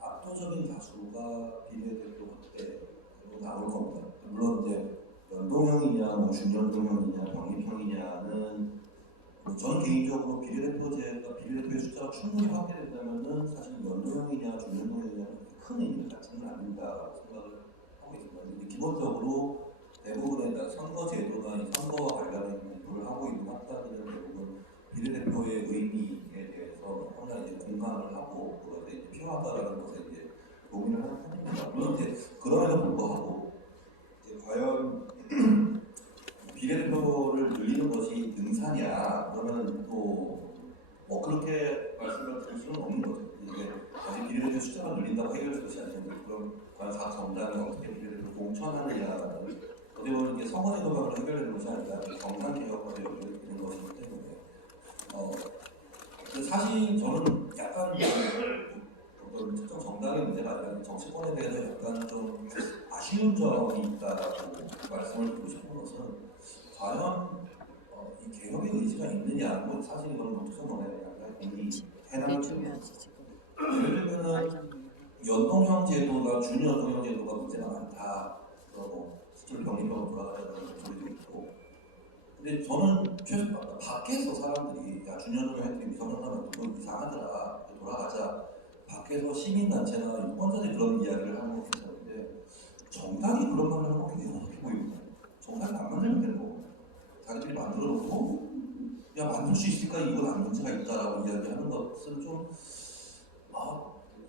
압도적인 다수가 비례대표 확대로 나올 겁니다. 물론 이제 연동형이냐, 뭐 준연동형이냐, 병립형이냐는 저는 개인적으로 비례대표의 숫자가 충분히 확대된다면은 사실 연동형이냐, 준연동형이냐 큰 의미를 갖지는 않는다고 생각을 하고 있습니다. 근데 기본적으로 대부분의 선거제도나 이 선거와 관련된 공부를 하고 있는 학자들은 대부분 비례대표의 의미에 대해서 상당히 공감을 하고 그것에 이제 필요하다라는 것에 이제 고민을 하는 편입니다. 물론 이제 그럼에도 불구하고 이제 과연 비례대표를 늘리는 것이 능사냐 그러면 또 뭐 그렇게 말씀을 드릴 수는 없는 거죠. 이게 아직 비례대표 숫자가 늘린다고 해결될 것이 아닌데 그럼 과연 각 정당이 어떻게 비례대표를 공천하느냐라는 어떻게 보면 이게 선거제도가 해결되는 것이 아니라 정당개혁과도 연결되는 것이기 때문에 사실 저는 약간 어떤 특정 정당의 문제가 아니라 정치권에 대해서 약간 좀 아쉬운 점이 있다고 말씀을 드리고 싶은 것은 과연 이 개혁의 의지가 있느냐, 뭐 사실 이건 특성론에 약간 이미 해당을 예를 들면은 연동형 제도나 준연동형 제도가 문제가 많다. 실제로 병립형으로 돌아가는 소리도 있고. 근데 저는 최소 밖에서 사람들이 야 준연동형 했더니 미성년자만 또 이상하더라. 돌아가자. 밖에서 시민단체나 유권자들이 그런 이야기를 하는 건 괜찮은데 정당이 그런 말을 하는 건 굉장히 어색해 보입니다. 정당이 안 만들면 되는 거고 자기들이 만들어 놓고 야 만들 수 있을까 이건 안 문제가 있다라고 이야기하는 것은 좀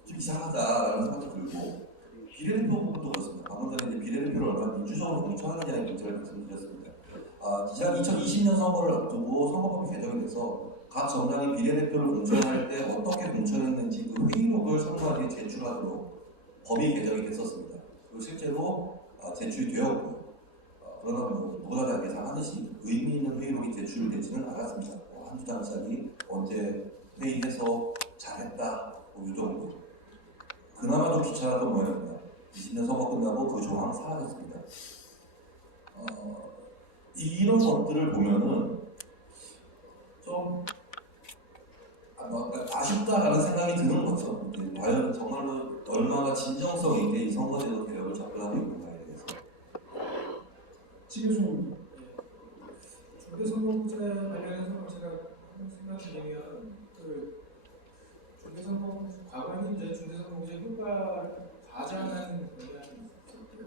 이상하다라는 생각이 들고 비례대표 부분도 그렇습니다. 방금 전에 이제 비례대표를 얼마나 민주적으로 공천하느냐의 문제를 말씀드렸습니다. 지난 2020년 선거를 앞두고 선거법이 개정이 돼서 각 정당이 비례대표를 공천할 때 어떻게 공천했는지 그 회의록을 선거관리에 제출하도록 법이 개정이 됐었습니다. 그리고 실제로 제출이 되었고요. 그러나 누구나 다 예상하듯이 의미 있는 회의록이 제출되지는 않았습니다. 한두 장짜리 언제 회의해서 잘했다 이 정도. 그나마 좀 귀찮았던 모양입니다. 20년 선거 끝나고 그 조항 사라졌습니다. 이런 것들을 보면은 좀 아쉽다라는 생각이 드는 거죠. 과연 정말로 얼마나 진정성 있게 이 선거제도 개혁을 접근하고 있는가에 대해서. 지 교수님. 중대선거제 관련해서 제가 생각드리면 중대선거 과거에는 이제 중대선거제 효과를 과장하는 경향이 있었고요.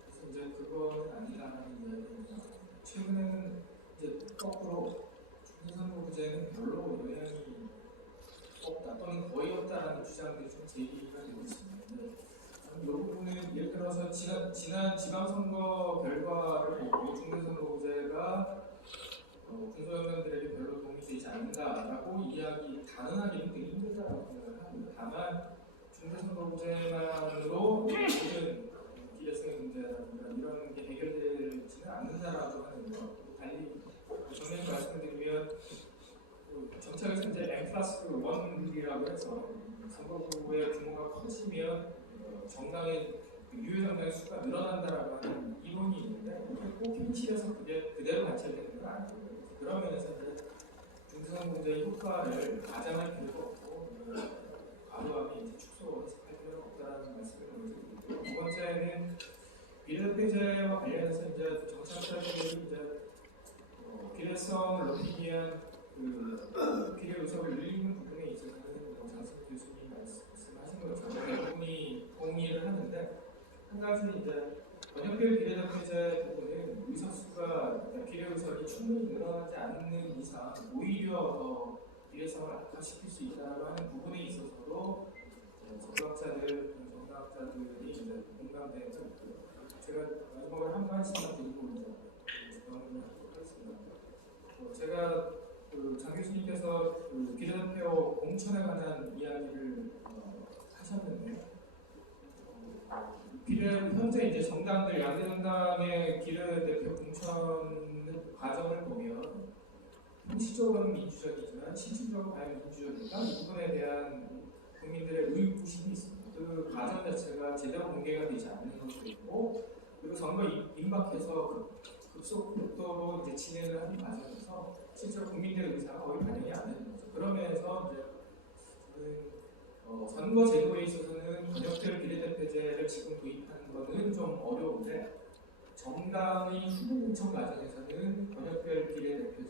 그래서 이제 그거는 아니다라는 이야기입니다. 최근에는 이제 거꾸로 중대선거제는 별로 영향이 선거 결과를 보고 중대선거구제가 군소연맹들에게 별로 도움이 되지 않는다라고 이야기 단언하기는 되게 힘들다고 생각을 합니다. 다만 중대선거구제만으로 모든 비례성의 문제라든가 이런 게 해결되지는 않는다라고 하는 것. 달리 전에 말씀드리면 정책에서 이제 N+1이라고 해서 선거구의 규모가 커지면 정당의 유효 정당의 수가 늘어난다라고 하는 이론이 있는데 꼭 현실에서 그게 그대로 관찰되는 건 아니고요. 그런 면에서 중대선거구제의 효과를 과장할 필요가 없고 과도하게 이제 축소할 필요는 없다는 말씀을 먼저 드리고요. 두 번째는 비례대표제와 관련해서 이제 정치학자들이 이제 비례성을 높이기 위한 비례 의석을 늘리는 부분에 있어서는 장승 교수님 말씀하신 것처럼 대부분이 동의를 하는데 한 가지 이제 원형별 비례대표제 부분은 의석수가 비례 의석이 충분히 늘어나지 않는 이상 오히려 더 비례성을 악화시킬 수 있다고 하는 부분에 있어서도 정치학자들, 정당학자들이 이제 공감대가 있고요. 제가 마지막으로 한 말씀만 드리고 이제 마무리하도록 하겠습니다. 제가 장 교수님께서 비례대표 공천에 관한 이야기를 하셨는데 현재 이제 정당들 양대 정당의 비례대표 공천 과정을 보면 형식적으로는 민주적이지만 실질적으로 과연 민주적인가 이 부분에 대한 국민들의 의구심이 있습니다. 그 과정 자체가 제대로 공개가 되지 않는 것도 있고 그리고 선거 임박해서 급속도로 이제 진행을 하는 과정에서 실제로 국민들의 의사가 거의 반영이 안 되는 거죠. 그러면서 이제 저는 선거 제도에 있어서는 권역별 비례대표제를 지금 도입하는 것은 좀 어려운데 정당이 후보 공천 과정에서는 권역별 비례대표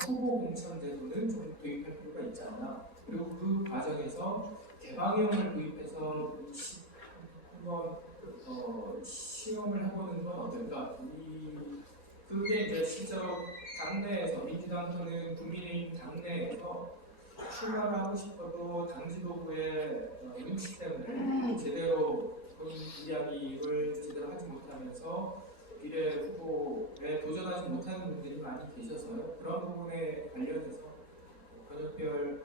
후보 공천 제도는 좀 도입할 필요가 있지 않나. 그리고 그 과정에서 개방형을 도입해서 한번 시험을 해보는 건 어떨까? 그게 이제 실제로 당내에서 민주당 또는 국민의힘 당내에서 출마를 하고 싶어도 당 지도부의 눈치 때문에 제대로 본인 이야기를 제대로 하지 못하면서 비례 후보에 도전하지 못하는 분들이 많이 계셔서요. 그런 부분에 관련해서 권역별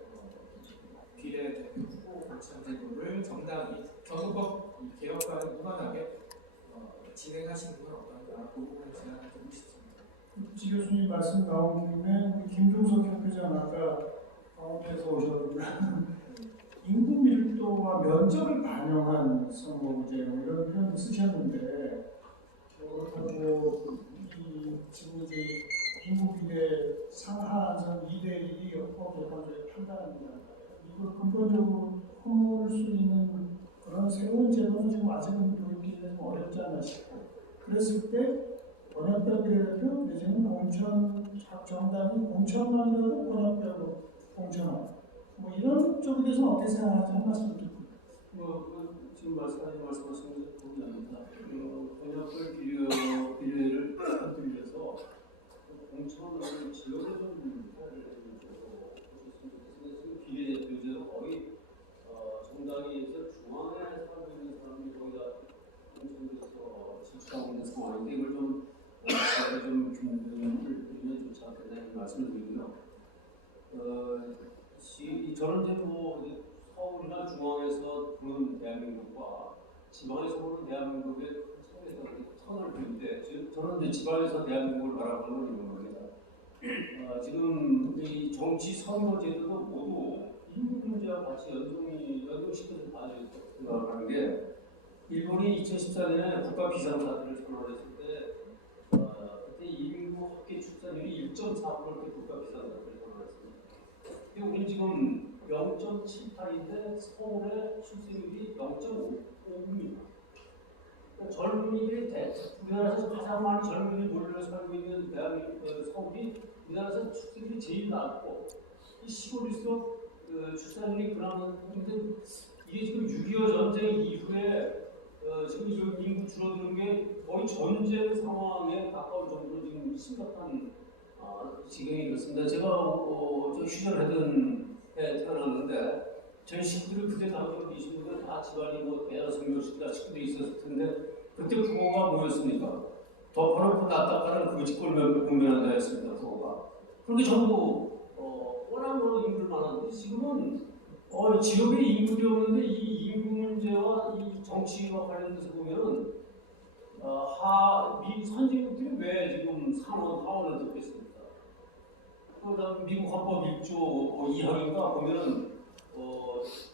비례대표 후보 공천 제도를 정당이 선거법 개혁과는 무관하게 진행하시는 건 어떤가 그 부분을 제가 듣고 싶습니다. 지 교수님 말씀 나온 김에 우리 김종석 협회장 아까 가운데서 오셨는데 인구 밀도와 면적을 반영한 선거구제 이런 표현 쓰셨는데 그렇다고 지금 이제 인구 비례 상하 안성 2대1이 헌법재판소에 판단합니다. 이걸 근본적으로 허물 수 있는 그런 새로운 제도는 지금 아직은 도입되기가 좀 어렵지 않나 싶고 그랬을 때 권역별 비례대표 내지는 공천 정당이 공천만이라도 권역별로 공천하고 뭐 이런 쪽에 대해서는 어떻게 생각하는지 한 말씀 듣고 지금 말씀하신 것에 동의합니다. 권역별 비례를 하기 위해서 공천을 지역을 좀 해야 되는 쪽으로 지금 비례대표제도 거의 정당에서 중앙에 살고 있는 사람이 거의 다 공천돼서 진출하고 있는 상황인데 이걸 좀 균형을 드리면 좋지 않겠나 이런 말씀을 드리고요. 저는 이제 뭐 서울이나 중앙에서 보는 대한민국과 지방에서 보는 대한민국의 선을 그리는데 저는 이제 지방에서 대한민국을 바라보는 이런 겁니다. 지금 이 정치 선거제도도 모두 인구 문제와 같이 연동시켜서 봐야 생각하는 게 일본이 2014년에 국가 비상사태를 선언했을 때 그때 인구 합계 출산율이 1.4%를 국가 비상사태를 선언했습니다. 근데 우리 지금 0.78인데 서울의 출생률이 0.5입니다. 그러니까 젊은이들이 우리나라에서 가장 많은 젊은이들이 몰려 살고 있는 대한민국 서울이 우리나라에서 출생률이 제일 낮고 이 시골일수록 출산율이 그나마인데 이게 지금 6.25 전쟁 이후에 지금 이 인구 줄어드는 게 거의 전쟁 상황에 가까울 정도로 지금 심각한 지경이 그렇습니다. 제가 저 휴전하던 해 태어났는데 저희 식구들이 그때 당시 계신 분들 다 집안이 뭐 대여섯 명씩 다 식구들이 있었을 텐데 그때 국어가 뭐였습니까? 더 파놓고 낫다가는 그 짓골 공면한다 했습니다. 국어가. 그렇게 전부 워낙 많은 인구를 많았는데 지금은 지역에 인구도 없는데 이 인구 문제와 이 정치와 관련돼서 보면은 미국 선진국들이 왜 지금 상원 하원을 듣겠습니까? 그다음 미국 헌법 1조 2항인가 보면은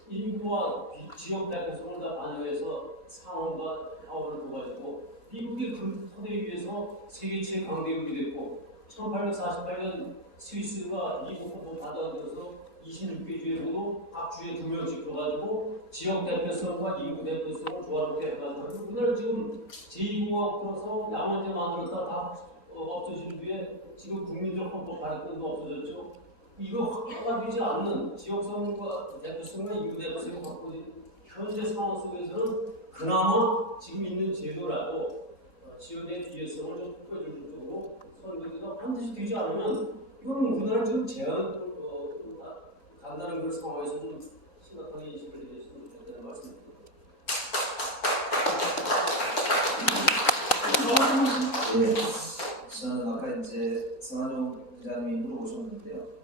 인구와 지역 대표성을 다 반영해서 상원과 하원을 둬가지고 미국이 그 토대에 비해서 세계 최강대국이 됐고 1848년 스위스가 미국 헌법 받아들여서 26개 주에서도 각 주에 2명씩 줘가지고 지역 대표성과 인구 대표성을 조화롭게 해가지고 우리나라 지금 제2공화국 들어서 야만제 만들었다 다 없어진 뒤에 지금 국민적 헌법 발의권도 없어졌죠. 이거 확보가 되지 않는 지역성과 대표성과 인구 대표성을 갖고 있는 현재 상황 속에서는 그나마 지금 있는 제도라도 지역의 비례성을 좀 확보해주는 쪽으로 선거가 반드시 되지 않으면 이거는 우리나라 지금 제한 간다는 그런 상황에서 좀 심각하게 인식을 해주시면 좋겠다는 말씀입니다. 네, 저는 아까 이제 성한용 기자님이 물어보셨는데요.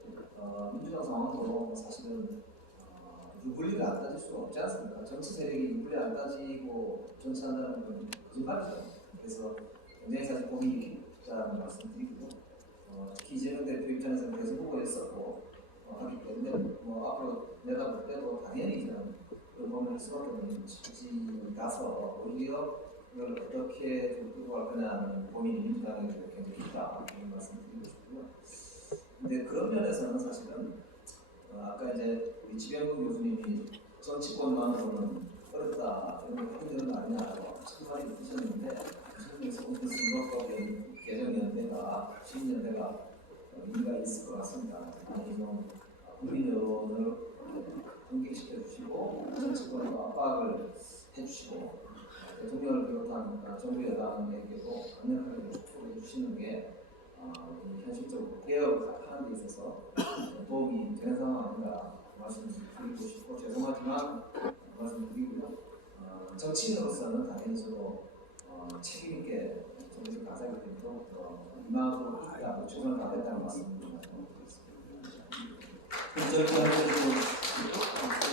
민주당 상황도 사실은 유불리를 안 따질 수가 없지 않습니까? 정치 세력이 유불리 안 따지고 정치한다는 건 거짓말이죠. 그래서 굉장히 사실 고민이 있다는 말씀드리고요. 특히 이재명 대표 입장에서는 계속 보고 있었고 하기 때문에 앞으로 내다볼 때도 당연히 저는 그런 고민을 할 수밖에 없는 처지라서 오히려 이걸 어떻게 좀 끌고 갈 거냐는 고민이 민주당에 굉장히 있다 이런 말씀드리고 싶고요. 근데 그런 면에서는 사실은 아까 이제 우리 지병국 교수님이 정치권만으로는 어렵다 이런 게 해결되는 거 아니냐라고 참관이 드셨는데 선거법 개정연대가 10년대가 의미가 있을 것 같습니다. 많이 좀 국민 여론을 환기시켜 주시고 정치권으로 압박을 해주시고 대통령을 비롯한 정부 여당에게도 강력하게 촉구해 주시는 게 현실적으로 개혁하는 데 있어서 도움이 되는 상황 아닌가 말씀드리고 싶고 죄송하지만 말씀드리고요. 정치인으로서는 당연히 저도 책임 있게 정치 가사를 드리도록 이만으로 최선을 다하겠다는 말씀드리겠습니다. 짧게 한번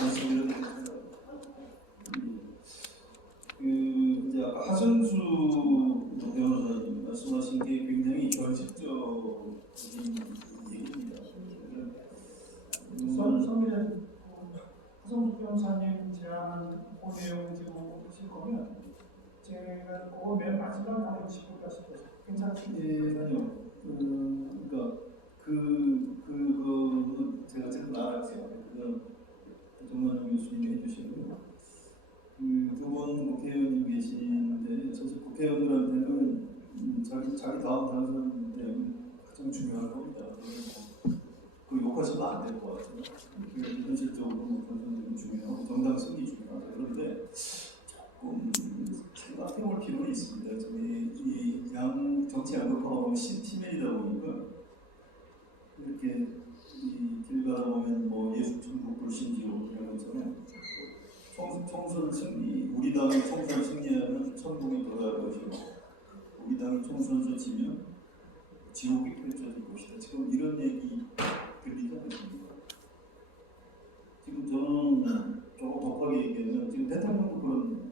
말씀드리겠습니다. 이제 아까 하승수 변호사님 말씀하신 게 굉장히 결식적인 얘기입니다. 성민은 하성수 변호사님 제안한 그 내용 지금 보실 거면 제가 그거 맨 마지막에 하고 싶을까 싶어서 괜찮습니다. 아니요. 그러니까 그거는 제가 지금 알았어요. 그건 정만영 교수님이 해주시고요. 두분 국회의원님 계시는데 사실 국회의원들한테는 자기 다음 당선 때는 가장 중요한 겁니다. 그 욕하시면 안 될 것 같아요. 현실적으로 당선되는 중요하고 정당 승리 중요하죠. 그런데 조금 생각해볼 필요는 있습니다. 저희 이 정치 양극화하고 신티맨이다 보니까 이렇게 길 가다 보면 뭐 예수천국 불신지로 이런 것처럼 총선 승리, 우리 당이 총선 승리하면 천국이 돌아갈 것이고 우리 당이 총선에서 지면 지옥이 펼쳐질 것이다. 지금 이런 얘기 들리지 않습니까? 지금 저는 조금 독하게 얘기하면 지금 대통령도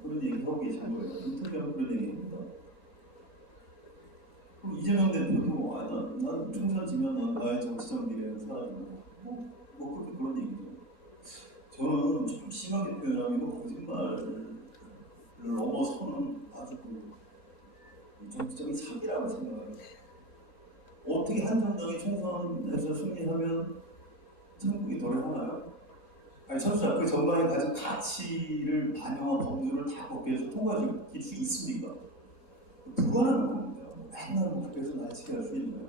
그런 얘기 하고 계시는 거예요. 인터뷰하면 그런 얘기입니다. 그리고 이재명 대표도 난 총선 지면 나의 정치적 미래는 사라진다. 뭐 그렇게 그런 얘기죠. 저는 좀 심하게 표현하면 거짓말을 넘어서는 아주 정치적인 사기라고 생각해요. 어떻게 한 정당이 총선에서 승리하면 천국이 도래하나요? 아니 설사 그 정당이 가진 가치를 반영한 법률을 다 국회에서 통과시킬 수 있습니까? 불가능한 겁니다. 맨날 국회에서 날치기 할 수 있나요?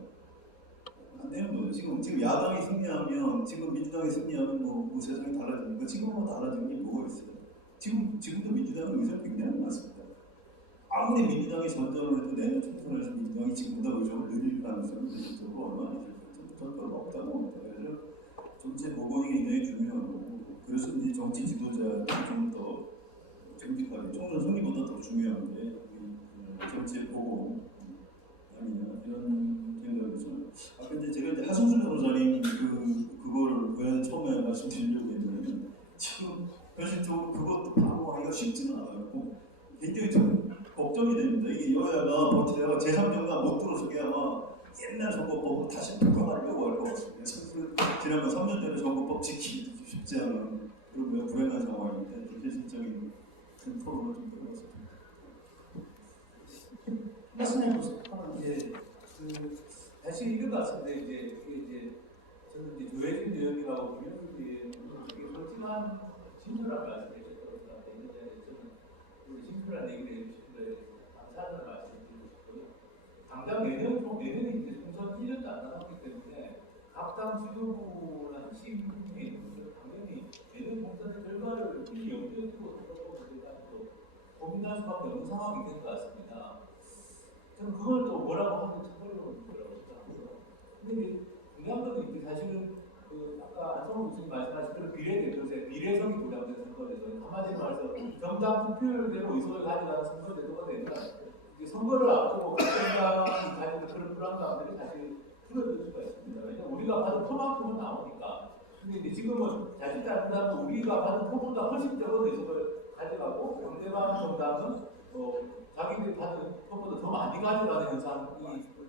안 되는 거죠. 지금 야당이 승리하면 지금 민주당이 승리하면 뭐 세상이 달라집니까? 지금은 달라진 게 뭐가 있어요? 지금도 민주당은 의석이 굉장히 많습니다. 아무리 민주당이 전전을 해도 내년 총선에서 민주당이 지금보다 의석을 늘릴 가능성이 현실적으로 얼마나 있을지 별로 없다고 봅니다. 그래서 전체 보건이 굉장히 중요하고 그래서 이제 정치 지도자가 좀 더 정직하게 총선 승리보다 더 중요한 게 실제 보고 아니냐 이런 생각을 좀. 아까 이제 제가 이제 하승수 변호사님 그걸 왜 처음에 말씀드리려고 했냐면 지금 현실적으로 그것도 방어하기가 쉽지는 않았고 굉장히 좀 걱정이 됩니다. 이게 여야가 버텨야 제3정당 못 들어서게 아마 옛날 선거법으로 다시 복용하려고 할 것 같습니다. 지난번 3년 전에 선거법 지키기도 쉽지 않은 그런 매우 불행한 상황인데 현실적인 토론을 좀 들어봤습니다. 말씀해 보세요. 예, 사실 이런 것 같습니다. 이제 저는 이제 조혜진 의원님하고 김영준 의원님 되게 솔직한 진솔한 말씀을 해주셨다고 생각했는데 저는 우리 진솔한 얘기를 해주시길래 감사하다는 말씀을 드리고 싶고요. 당장 내년이 이제 총선 1년도 안 남았기 때문에 각 당 지도부나 핵심 분들이 있는데 당연히 내년 총선의 결과를 미리 염두에 두고 선거법을 가지고 고민할 수밖에 없는 상황이 된 것 같습니다. 저는 그걸 또 뭐라고 하면 처벌로 뭐라고 생각합니다. 근데 이제 중요한 건 이제 사실은 아까 안성호 교수님 말씀하신 그런 비례성이 부담된 선거제도, 한마디로 말해서 정당 투표율대로 의석을 가져가는 선거제도가 되면 이제 선거를 앞두고 각 정당이 가지는 그런 불안감들이 사실 줄어들 수가 있습니다. 왜냐하면 우리가 받은 표만큼은 나오니까. 근데 이제 지금은 자칫 잘못하면 우리가 받은 표보다 훨씬 적은 의석을 가져가고 상대방 정당은 자기들이 받은 표보다 더 많이 가져가는 현상이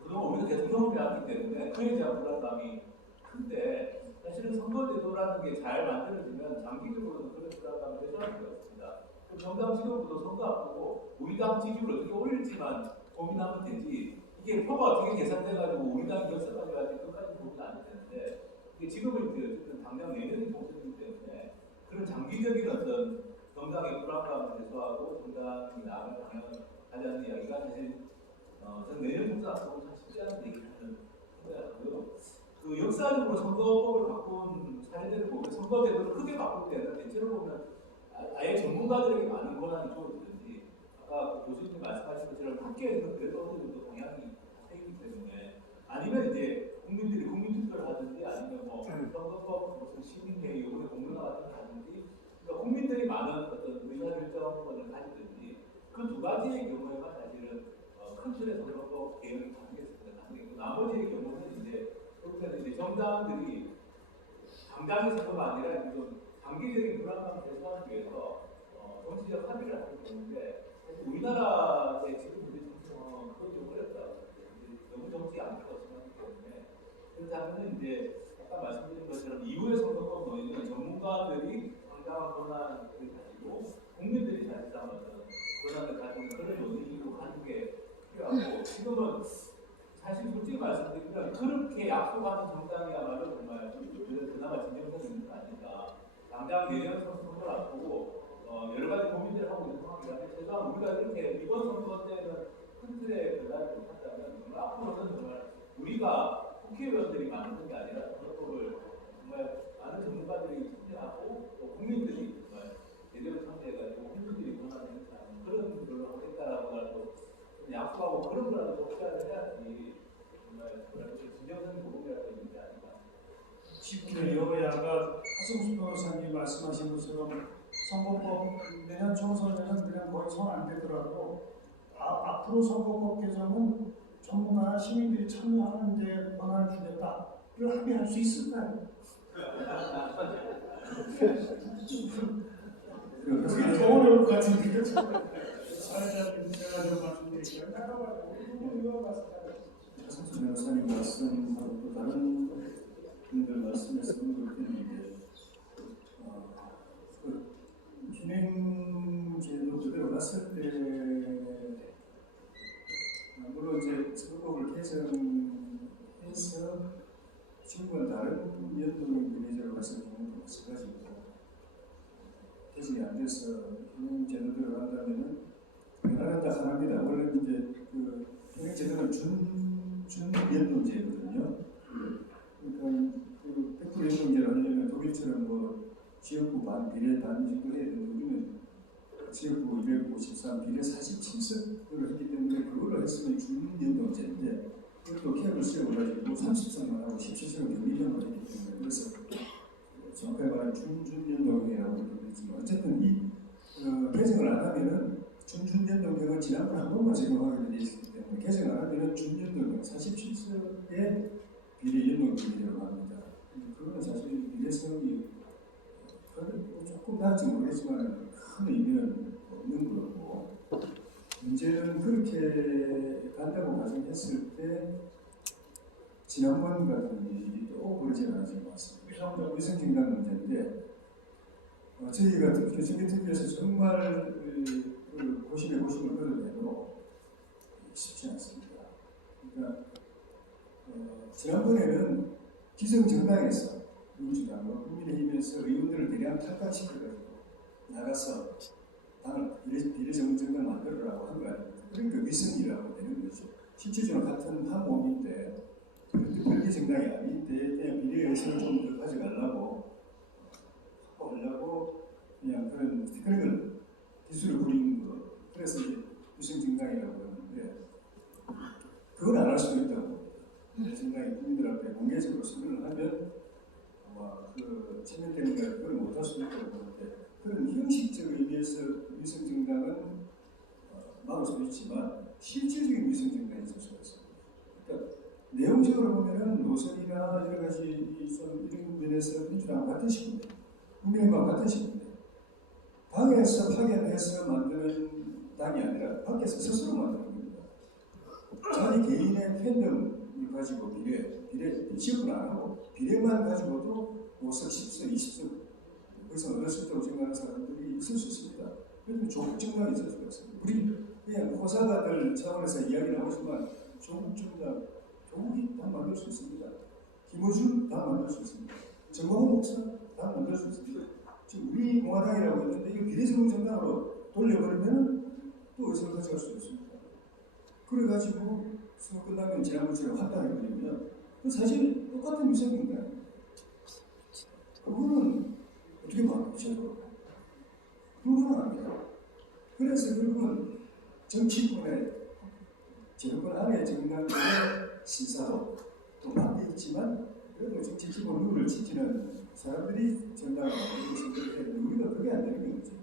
그동안 우리가 계속 경험해왔기 때문에 그에 대한 불안감이 큰데 사실은 선거제도라는 게 잘 만들어지면 장기적으로는 그런 불안감을 해소할 수가 있습니다. 정당 지도부도 선거 앞두고 우리 당 지지율을 어떻게 올릴지만 고민하면 되지 이게 표가 어떻게 계산돼가지고 우리 당이 역사까지 갈지 끝까지 고민 안 되는데 이게 지금은 어쨌든 당장 내년이 총선이기 때문에 그런 장기적인 어떤 정당의 불안감을 해소하고 정당이 나아갈 방향을 가자는 이야기가 사실 저는 내년 총선 앞두고 참 쉽지 않은 얘기라는 생각하고요. 그 역사적으로 선거법을 바꾼 사례들을 보면 선거제도를 크게 바꿀 때는 대체로 보면 아예 전문가들에게 많은 권한이 주어지든지 아까 교수님 말씀하신 것처럼 학계에서 그래도 어느 정도 동향이 생기기 때문에 아니면 이제 국민들이 국민투표를 하든지 아니면 뭐 선거법 무슨 시민회의 의회 공론화 같은 걸 하든지 그러니까 국민들이 많은 어떤 의사결정권을 가지든지 그 두 가지의 경우에만 사실은 큰 틀의 선거법 개혁이 가능했습니다. 나머지의 경우는 이제 그렇게 이제 정당들이 당장의 선거가 아니라 좀 장기적인 불안감을 해소하기 위해서 정치적 합의를 하는 경우인데 사실 우리나라의 지금 우리 정치는 그건 좀 어렵다고 너무 정치 안보가 심하기 때문에 그렇다면 이제 아까 말씀드린 것처럼 이후의 선거법 논의는 전문가들이 상당한 권한을 가지고 국민들이 사실상 어떤 권한을 가지고 그런 논의로 가는 게 필요하고 지금은 사실 솔직히 말씀드리면 그렇게 약속하는 정당이야말로 정말 그나마 진정성 있는 거 아닌가. 당장 내년 선거를 앞두고 여러 가지 고민들을 하고 있는 상황이라면 최소한 우리가 이렇게 이번 선거 때는 큰 틀의 변화를 못한다면 정말 앞으로는 정말 우리가 국회의원들이 만드는 게 아니라 선거법을 정말 많은 전문가들이 참여하고 또 국민들이 정말 제대로 참여해가지고 국민들이 권한을 행사하는 그런 걸로 하겠다라고 하고 약속하고 그런 거라도 독자를 해야지 정말 진정성이 고민이라고 있는 게 아닌가. 지금 여야가 하승수 변호사님 말씀하신 것처럼 선거법 내년 총선에는 그냥 거의 손 안 대더라도 앞으로 선거법 개정은 전문가 시민들이 참여하는 데 권한을 주겠다를 합의할 수 있을까요? 그게 더 어려울 것 같은데 사회자님 제가 좀 말씀드릴게요. 잠깐만요. 우리 의원 말씀하세요. 하승수 변호사님 말씀하고 또 다른 분들 말씀에서 그렇겠는데 진행제도 들어갔을 때 물론 이제 선거법을 개정해서 지금은 다른 연동의 비례제로 갔을 경우도 마찬가지고 개정이 안 돼서 현행제도 들어간다면은 변화한다 합니다. 원래 이제 그 현행제도는 준연동제거든요. 그러니까 그 100% 연동제를 하려면 독일처럼 뭐 지역구 반 비례 반 정도 해야 되는데 우리는 지역구 253 비례 47석을 했기 때문에 그걸로 했으면 준연동제인데 그것도 캡을 세워가지고 30석만 하고 17석은 경리형을 했기 때문에 그래서 정확하게 말하면 준연동이라고 그러겠지만 어쨌든 이 개정을 안 하면은 준연동제가 지난번에 한 번만 적용하게 돼 있기 비례 연동 비례라고 합니다. 그거는 사실 비례성이 조금 나을지 모르겠지만 큰 의미는 없는 거고, 문제는 그렇게 간다고 가정했을 때 지난번 같은 일이 또 벌어지지 않았을 것 같습니다. 위성정당 문제인데 저희가 특히 정기특위에서 정말 고심에 고심을 끌어내도 쉽지 않습니다. 그러니까 지난번에는 기성정당에서 민주당과 국민의힘에서 의원들을 대량 탈당시켜가지고 나가서 당을 비례정당 만들어라고 한 거 아닙니까? 그러니까 위성이라고 되는 거죠. 실질적으로 같은 한 몸인데 별개 정당이 아닌데 그냥 비례 의석을 좀 더 가져가려고 하려고 그냥 그런 걸 기술을 부리는 거. 그래서 이제 위성정당이라고 하는데 그걸 안 할 수도 있다고. 정당이 국민들 앞에 공개적으로 선언을 하면 아마 그 체면되니까 그걸 못할 수도 있다고 보는데 그런 형식적 의미에서 위성정당은 막을 수도 있지만 실질적인 위성정당이 있을 수가 있습니다. 그러니까 내용적으로 보면은 노선이나 여러 가지 이런 면에서 민주당과 같은 식인데 국민의힘과 같은 식인데 당에서 파견해서 만드는 당이 아니라 밖에서 스스로 만드는 겁니다. 자기 개인의 팬덤을 가지고 비례 지역을 안 하고 비례만 가지고도 5석, 10석, 20석 거기서 얻었을 때고 생각하는 사람들이 있을 수 있습니다. 그래도 조국 정당이 있을 수가 있습니다. 우리 그냥 호사가들 차원에서 이야기를 하지만 조국 정당, 조국이 다 만들 수 있습니다. 김어준 다 만들 수 있습니다. 정광훈 목사 다 만들 수 있습니다. 지금 우리 공화당이라고 했는데 이거 비례정 정당으로 돌려버리면 또 의석을 가져갈 수 있습니다. 그래가지고 선거 끝나면 지난번처럼 합당해버리면 사실 똑같은 위성입니다. 그거는 어떻게 막죠? 그거는 안 돼요. 그래서 결국은 정치권의 정권 안에 정당의 신사도 또 밖에 있지만 그래도 정치 기본 룰을 지키는 사람들이 정당을 만들고 선거를 해야 되는데 우리가 그게 안 되는 거죠.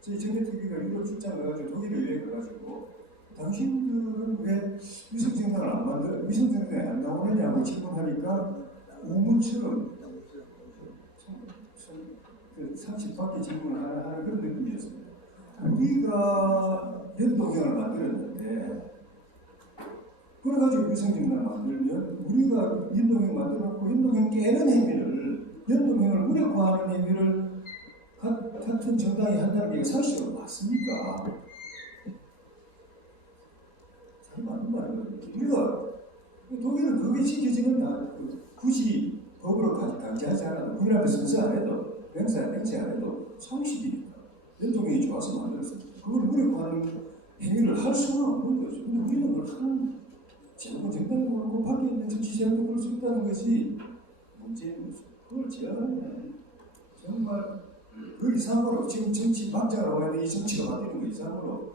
저희 정대특위가 유럽 출장 가가지고 독일에 여행 가가지고 당신들은 왜 위성정당을 안 만들어? 위성정당이 안 나오느냐고 질문하니까 우문처럼 그 상식 밖의 질문을 하는 그런 느낌이었습니다. 우리가 연동형을 만들었는데 그래가지고 위성정당 만들면 우리가 연동형 만들었고 연동형 깨는 행위를 연동형을 무력화하는 행위를 같은 정당이 한다는 게 사실은 맞습니까? 잘 맞는 말이거든요. 우리가 독일은 그게 지켜지는 굳이 법으로 강제하지 않아도 국민 앞에 선서 안 해도 맹세 안 해도 상식이니까 연동형이 좋아서 만들었어요. 그걸 무력화하는 행위를 할 수가 없는 거죠. 근데 우리는 그걸 하는 정권 정당도 그렇고 밖에 있는 정치 세력도 그럴 수 있다는 것이 문제인 거죠. 그걸 제한하면 정말 그 이상으로 지금 정치 막자라고 하는 이 정치가 바뀌는 그 이상으로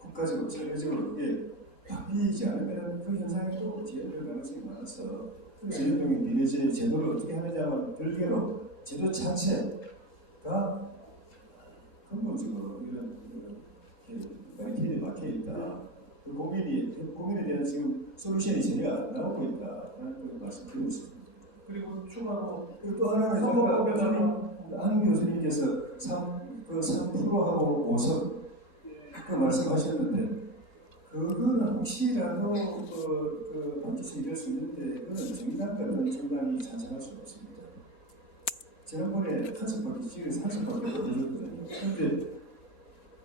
국가적으로 사회적으로 그게 바뀌지 않으면 그 현상이 또 재현될 가능성이 많아서 그래서 연동형 비례제 제도를 어떻게 하느냐면 별개로 제도 자체가 근본적으로 이런 마이팅이 막혀 있다. 그 고민에 대한 지금 솔루션이 전혀 안 나오고 있다라는 걸 말씀드리고 싶습니다. 그리고 추가로 또 하나는 선거법에다가 한 교수님께서 3%하고 5석 그 말씀하셨는데 그거는 혹시라도 방지성이 될 수 있는데 그건 정당 같은 정당이 찬성할 수가 없습니다. 지난번에 한석밖에 지역에서 한석밖에 없었거든요. 그런데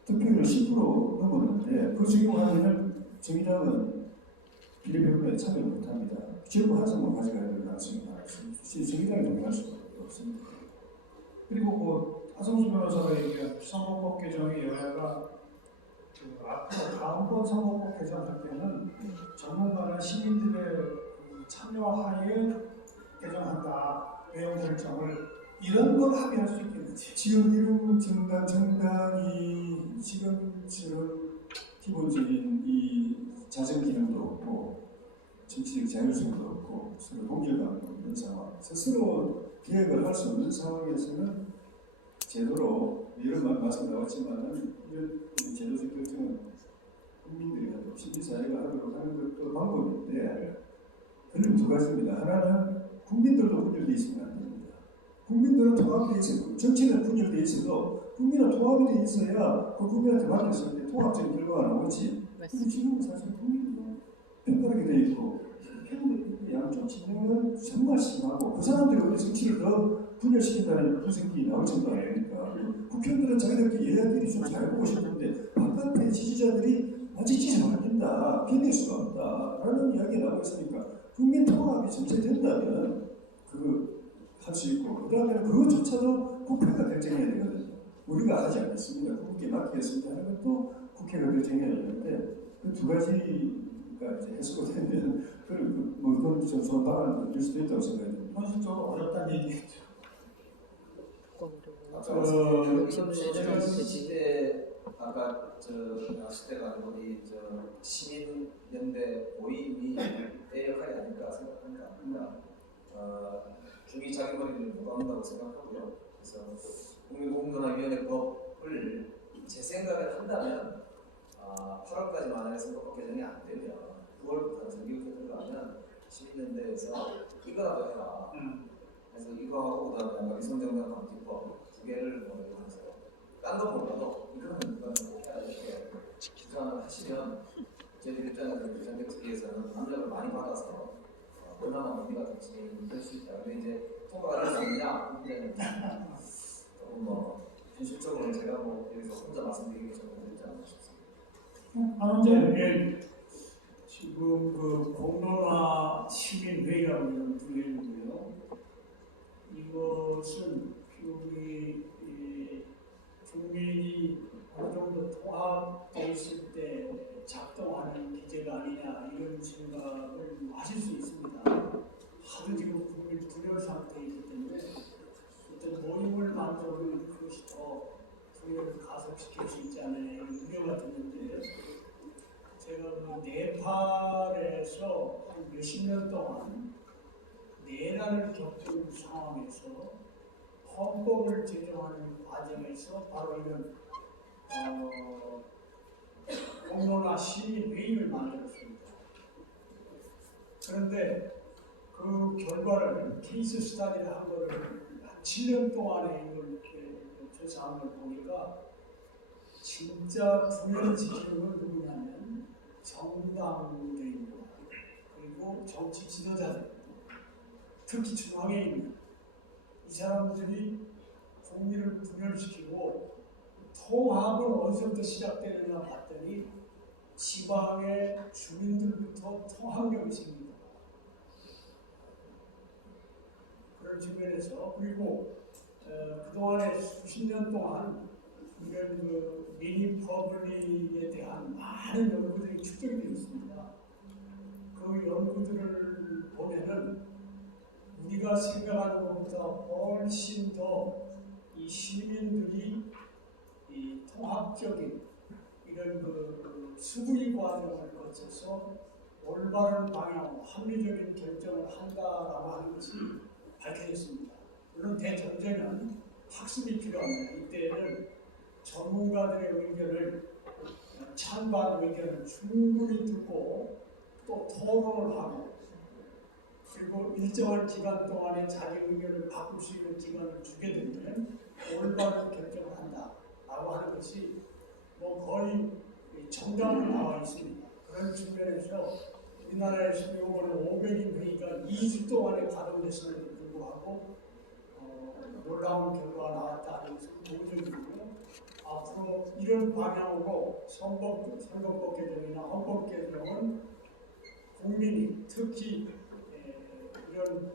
득표율은 10% 넘었는데 그 중에 하면은 정의당은 비례배분에 참여 못합니다. 지역구 한석만 가져가야 될 가능성이 많습니다. 정의당이 동의할 수가 없습니다. 그리고 뭐 하성수 변호사가 얘기한 선거법 개정의 여야가 앞으로 다음번 선거법 개정할 때는 전문가나 시민들의 참여하에 개정한다 내용 결정을 이런 걸 합의할 수 있겠는지. 지금 이런 정당이 지금처럼 기본적인 이 자정 기능도 없고 정치적 자율성도 없고 서로 동질감도 없는 상황, 스스로 계획을 할 수 없는 상황에서는 제도로 이런 말씀 나왔지만 이런 제도적 결정은 국민들이 하고 시민사회가 하도록 하는 것도 방법인데 그런 두 가지입니다. 하나는 국민들도 분열되어 있으면 안 됩니다. 국민들은 통합되어 있어요. 정치는 분열되어 있어도 국민은 통합이 되어 있어야 그 국민한테 맡겼을 때 통합적인 결과가 나오지. 근데 지금은 사실 국민도 편가르게 되어 있고 양쪽 진영은 정말 심하고 그 사람들이 우리 정치를 더 분열시킨다는 분석이 나올 정도 아닙니까? 국회의원들은 자기들끼리 여야끼리 좀 잘 보고 싶은데 바깥의 지지자들이 아직 지지 말린다, 견딜 수가 없다라는 이야기가 나오고 있으니까 국민 통합이 전제된다면 할 수 있고 그 다음에는 그것조차도 국회가 결정해야 되거든요. 우리가 하지 않겠습니다. 국회에 맡기겠습니다 하는 것도 국회가 결정해야 되는데 그 두 가지가 이제 해소가 되면 그건 좀 방안을 될 수도 있다고 생각합니다. 현실적으로 어렵다는 얘기겠죠. 아까 말씀드린 시대 아까 시대가 아니고 시민 연대 모임이 내 역할이 아닐까 생각합니다. 중위 자기머리를 무방한다고 생각하고요. 그래서 국민공론화위원회 법을 제 생각을 한다면 8월까지 만약에 선거법 개정이 안 되면 9월부터 정기국회 들어가면 시민연대에서 이거라도 해라. 그래서 이거하고 그다음에 위성정당 감기법 두 개를 해서 딴거 보고도 이거는 꼭 해야 이렇게 주장을 하시면 저희들 입장에서 비상대책위에서는 압력을 많이 받아서 그나마 우리가 정치인이 될 수 있다. 근데 이제 통과가 될 수 있느냐 그 문제는 조금 현실적으로 제가 여기서 혼자 말씀드리기 좀 어렵지 않나 싶습니다. 한원재 지금 그 공론화 시민회의라고 하는 부르는데요. 이것은 우리 국민이 어느 정도 통합되어 있을 때 작동하는 기제가 아니냐 이런 생각을 하실 수 있습니다. 하도 지금 국민 분열 상태이기 때문에 어떤 모임을 만들어도 그것이 더 분열을 가속시킬 수 있지 않느냐 이런 우려가 드는데 제가 그 네팔에서 한 몇십 년 동안 내란을 겪은 상황에서 헌법을 제정하는 과정에서 바로 이런 공론화 시민회의를 만들었습니다. 그런데 그 결과를 케이스 스타디를 한 거를 한 7년 동안에 이걸 이렇게 조사한 걸 보니까 진짜 분열지키는 건 누구냐면 정당들입니다. 그리고 정치 지도자들, 특히 중앙에 있는 이 사람들이 국민을 분열시키고 통합은 어디서부터 시작되느냐 봤더니 지방의 주민들부터 통합력이 생깁니다. 그런 측면에서 그리고 그동안에 수십 년 동안 이런 그 미니 퍼블릭에 대한 많은 연구들이 축적이 되어 있습니다. 그 연구들을 보면은 우리가 생각하는 것보다 훨씬 더 이 시민들이 이 통합적인 이런 그 수부리 과정을 거쳐서 올바른 방향으로 합리적인 결정을 한다라고 하는 것이 밝혀졌습니다. 물론 대전제는 학습이 필요합니다. 이때는 전문가들의 의견을 찬반 의견을 충분히 듣고 또 토론을 하고 그리고 일정한 기간 동안에 자기 의견을 바꿀 수 있는 기간을 주게 되면 올바른 결정을 한다라고 하는 것이 거의 정답으로 나와 있습니다. 그런 측면에서 우리나라에서 이번에 500인 회의가 2주 동안에 가동됐음에도 불구하고 놀라운 결과가 나왔다는 것은 보여주고요. 앞으로 이런 방향으로 선거법 개정이나 헌법 개정은 국민이 특히 이런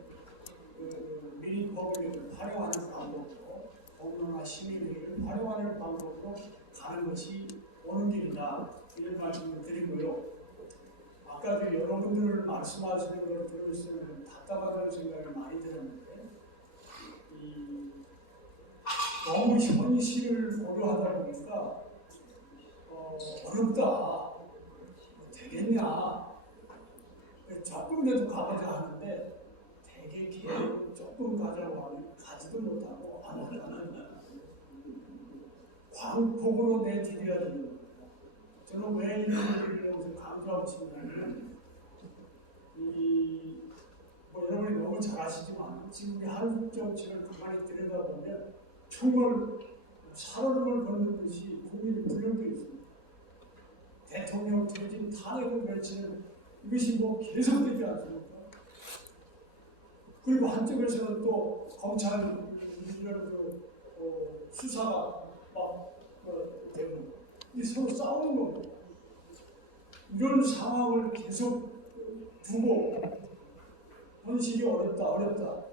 미니 퍼블릭을 활용하는 방법으로 공론화 시민회의를 활용하는 방법으로 가는 것이 오는 길이다 이런 말씀을 드리고요. 아까도 여러분들 말씀하시는 걸 들으면서 답답하다는 생각이 많이 들었는데 너무 현실을 고려하다 보니까 어렵다 되겠냐 조금이라도 가보자 하는데 되게 기회를 조금 가자고 하면 가지도 못하고 안 하는 광폭으로 내디뎌야 되는 거예요. 저는 왜 이런 얘기를 여기서 강조하고 싶냐면 이 뭐 여러분이 너무 잘 아시지만 지금 우리 한국 정치를 가만히 들여다보면 정말 살얼음을 걷는 듯이 국민이 불려져 있습니다. 대통령 퇴진 탄핵을 외치는 이것이 뭐 계속되지 않습니까? 그리고 한쪽에서는 또 검찰 이런 수사가 막 되고 이 서로 싸우는 겁니다. 이런 상황을 계속 두고 현실이 어렵다.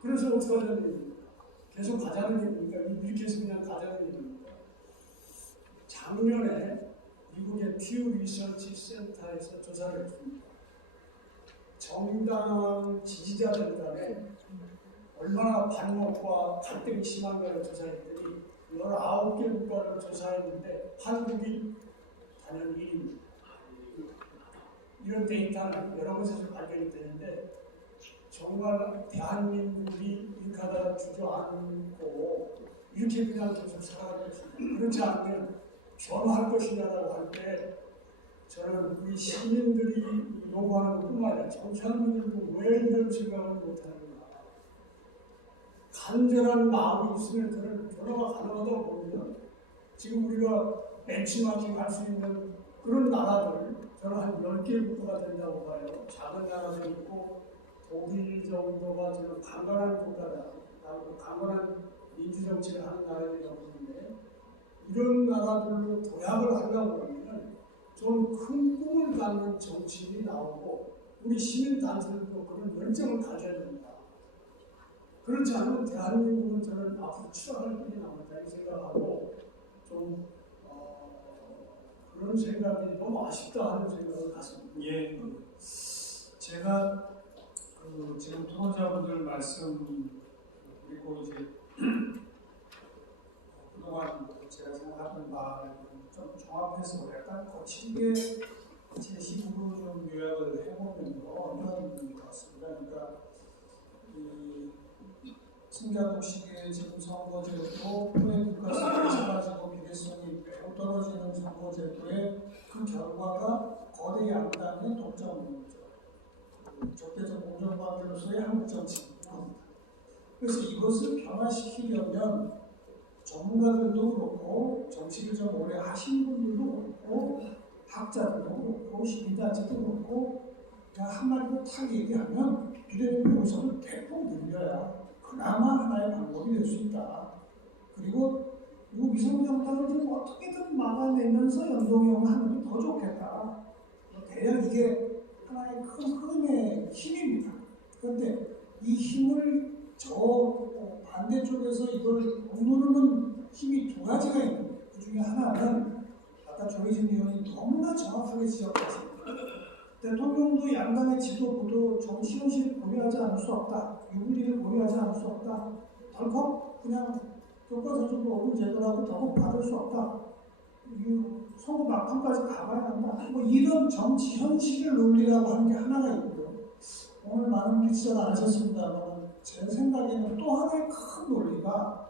그래서 어떻게 하자는 얘기입니까? 계속 가자는 얘기입니까? 이렇게 해서 그냥 가자는 얘기입니까? 작년에 미국의 퓨 리서치 센터에서 조사를 했습니다. 정당 지지자들 간에 얼마나 반목과 갈등이 심한가를 조사했더니 19개 국가를 조사했는데 한국이 단연 1위입니다. 이런 데이터는 여러 곳에서 발견이 되는데 정말 대한민국이 인카다를 주저앉고 이렇게 그냥 계속 살아갈 것이냐, 그렇지 않으면 변화할 것이냐라고 할 때 저는 우리 시민들이 요구하는 것뿐만 아니라 정치하는 분들도 왜 이런 생각을 못하는가. 간절한 마음이 있으면 저는 변화가 가능하다고 봅니다. 지금 우리가 벤치마킹 할 수 있는 그런 나라들, 저는 한 10개 국가가 된다고 봐요. 작은 나라도 있고 독일 정도가 저는 강건한 국가다. 강건한 민주정치를 하는 나라들이라고 보는데 이런 나라들로 도약을 하려고 하면 좀 큰 꿈을 갖는 정치인이 나오고 우리 시민단체들도 그런 열정을 가져야 된다. 그렇지 않으면 대한민국은 저는 앞으로 추락할 길이 남았다 이 생각하고 좀 그런 생각이 너무 아쉽다 하는 생각을 갖습니다. 예, 제가 지금 토론자분들 말씀 그리고 이제 그동안 제가 생각하던 바를 좀 종합해서 약간 거칠게 제 식으로 좀 요약을 해보면 어려운 것 같습니다. 그러니까 이 승자독식의 지금 선거제도 후에 국가성이 사라지고 비례성이 매우 떨어지는 선거제도의 그 결과가 거대 양당의 독점이죠. 적대적 공정관계로서의 한국 정치입니다. 그래서 이것을 변화시키려면 전문가들도 그렇고 정치를 좀 오래 하신 분들도 그렇고 학자들도 그렇고 시민단체도 그렇고 그냥 한마디로 탁 얘기하면 비례대표 의석을 대폭 늘려야 그나마 하나의 방법이 될 수 있다. 그리고 이 위성정당을 좀 어떻게든 막아내면서 연동형을 하는 게 더 좋겠다. 대략 이게 하나의 큰 흐름의 힘입니다. 그런데 이 힘을 저 반대쪽에서 이걸 누르는 힘이 두 가지가 있는데 그 중에 하나는 아까 조희진 의원이 너무나 정확하게 지적했습니다. 대통령도 양당의 지도부도 정치 현실을 고려하지 않을 수 없다. 유불리를 고려하지 않을 수 없다. 덜컥 그냥 교과서적으로 어느 제도라고 덜컥 받을 수 없다. 선거 막판까지 가봐야 한다. 뭐 이런 정치 현실을 논리라고 하는 게 하나가 있고요. 오늘 많은 분들이 지적 안 하셨습니다만 제 생각에는 또 하나의 큰 논리가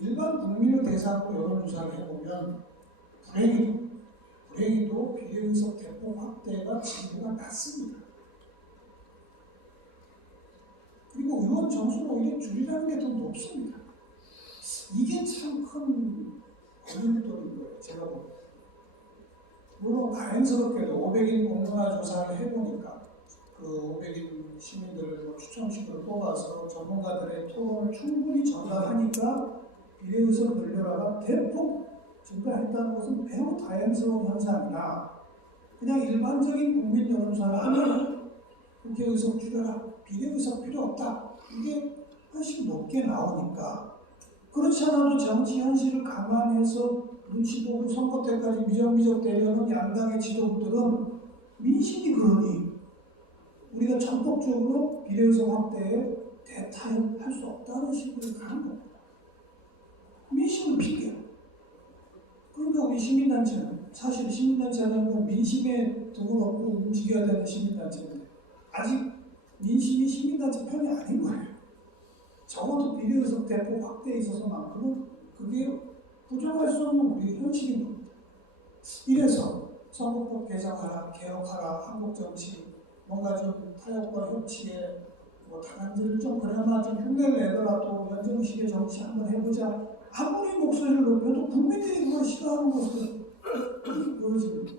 일반 국민을 대상으로 여론조사를 해보면 불행히도 비례의석 대폭 확대가 진보가 낮습니다. 그리고 의원 정수는 오히려 줄이라는 게 더 높습니다. 이게 참 큰 고민돌인 거예요. 제가 보기에. 물론 다행스럽게도 500인 공론화 조사를 해보니까 그 500인 시민들을 추첨식으로 뽑아서 전문가들의 토론을 충분히 전달하니까 비례의석 늘려라가 대폭 증가했다는 것은 매우 다행스러운 현상이나 그냥 일반적인 국민 여론조사를 하면 국회의석 줄여라, 비례의석 필요 없다. 이게 훨씬 높게 나오니까 그렇지 않아도 정치 현실을 감안해서 눈치 보고 선거 때까지 미적미적 되려는 양당의 지도부들은 민심이 그러니 우리가 전폭적으로 비례의석 확대에 대타협할 수 없다는 식으로 가는 겁니다. 민심은 핑계야. 그러니까 우리 시민단체는 사실 시민단체는 민심에 등을 업고 움직여야 되는 시민단체인데 아직 민심이 시민단체 편이 아닌 거예요. 적어도 비례의석 대폭 확대에 있어서만큼은 그게 부정할 수 없는 우리 현실인 겁니다. 이래서 선거법 개정하라, 개혁하라, 한국 정치 뭔가 좀 타협과 협치에 뭐 다른지를 좀 그나마 좀 흉내를 내더라도 연정식의 정치 한번 해보자. 아무리 목소리를 높여도 국민들이 그걸 싫어하는 것은 보여집니다.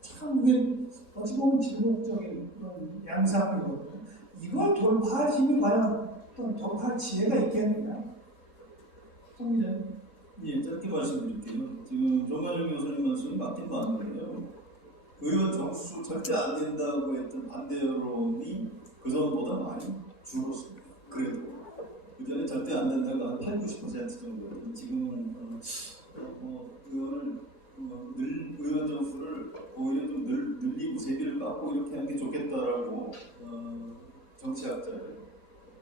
참 이게 어찌 보면 질곡적인 그런 양상이거든요. 이걸 돌파할 힘이 과연 어떤 돌파할 지혜가 있겠느냐? 송 기자님. 예, 짧게 말씀드릴게요. 지금 정관영 교수님 말씀이 맞긴 맞는데요. 의원 정수 절대 안 된다고 했던 반대 여론이 그 전보다 많이 줄었습니다. 그래도 그전에 절대 안 된다고 한 80-90% 정도였는데 지금은 의원을 의원 정수를 오히려 좀 늘리고 세비를 깎고 이렇게 하는 게 좋겠다라고 정치학자들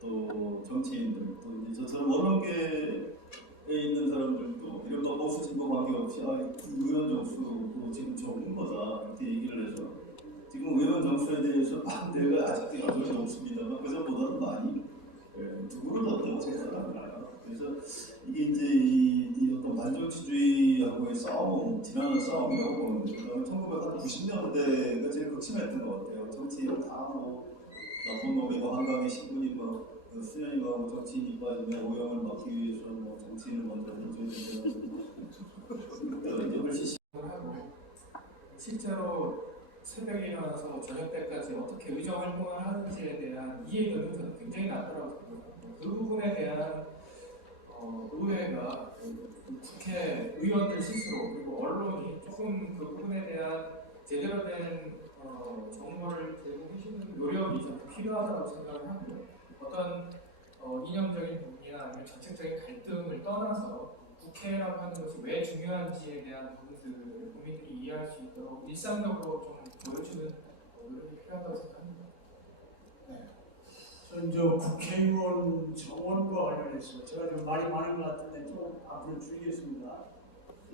또 정치인들 또 이제 저처럼 언론계에 있는 사람들도 이른바 보수 진보 관계없이 의원 정수도 지금 적은 거다 이렇게 얘기를 해서 지금 의원 정수에 대해서 반대가 아직도 여전히 높습니다만 그전보다는 많이 누구를 생각합니다. 그래서 이게 이제 이 어떤 반정치주의하고의 싸움, 지난한 싸움이라고 보는데, 그다음에 1990년대가 제일 극심했던 것 같아요. 정치인은 다 나쁜 놈이고 한강의 신분이 수년이고 정치인이 빠지면 오염을 막기 위해서 정치인을 먼저 해줘야 되는 이제 훨씬 하고 실제로 새벽에 일어나서 저녁 때까지 어떻게 의정 활동을 하는지에 대한 이해도는 저는 굉장히 낮더라고요. 그 부분에 대한 의회가 국회의원들 스스로 그리고 언론이 조금 그 부분에 대한 제대로 된 정보를 들고 계시는 노력이 좀 필요하다고 생각을 하고 어떤 이념적인 부분이나 아니면 정책적인 갈등을 떠나서 국회라고 하는 것이 왜 중요한지에 대한 부분들을 국민들이 이해할 수 있도록 일상적으로 좀 보여주는 노력이 필요하다고 생각합니다. 저는 저 국회의원 정원과 관련해서 제가 좀 말이 많은 것 같은데 좀 앞으로 줄이겠습니다.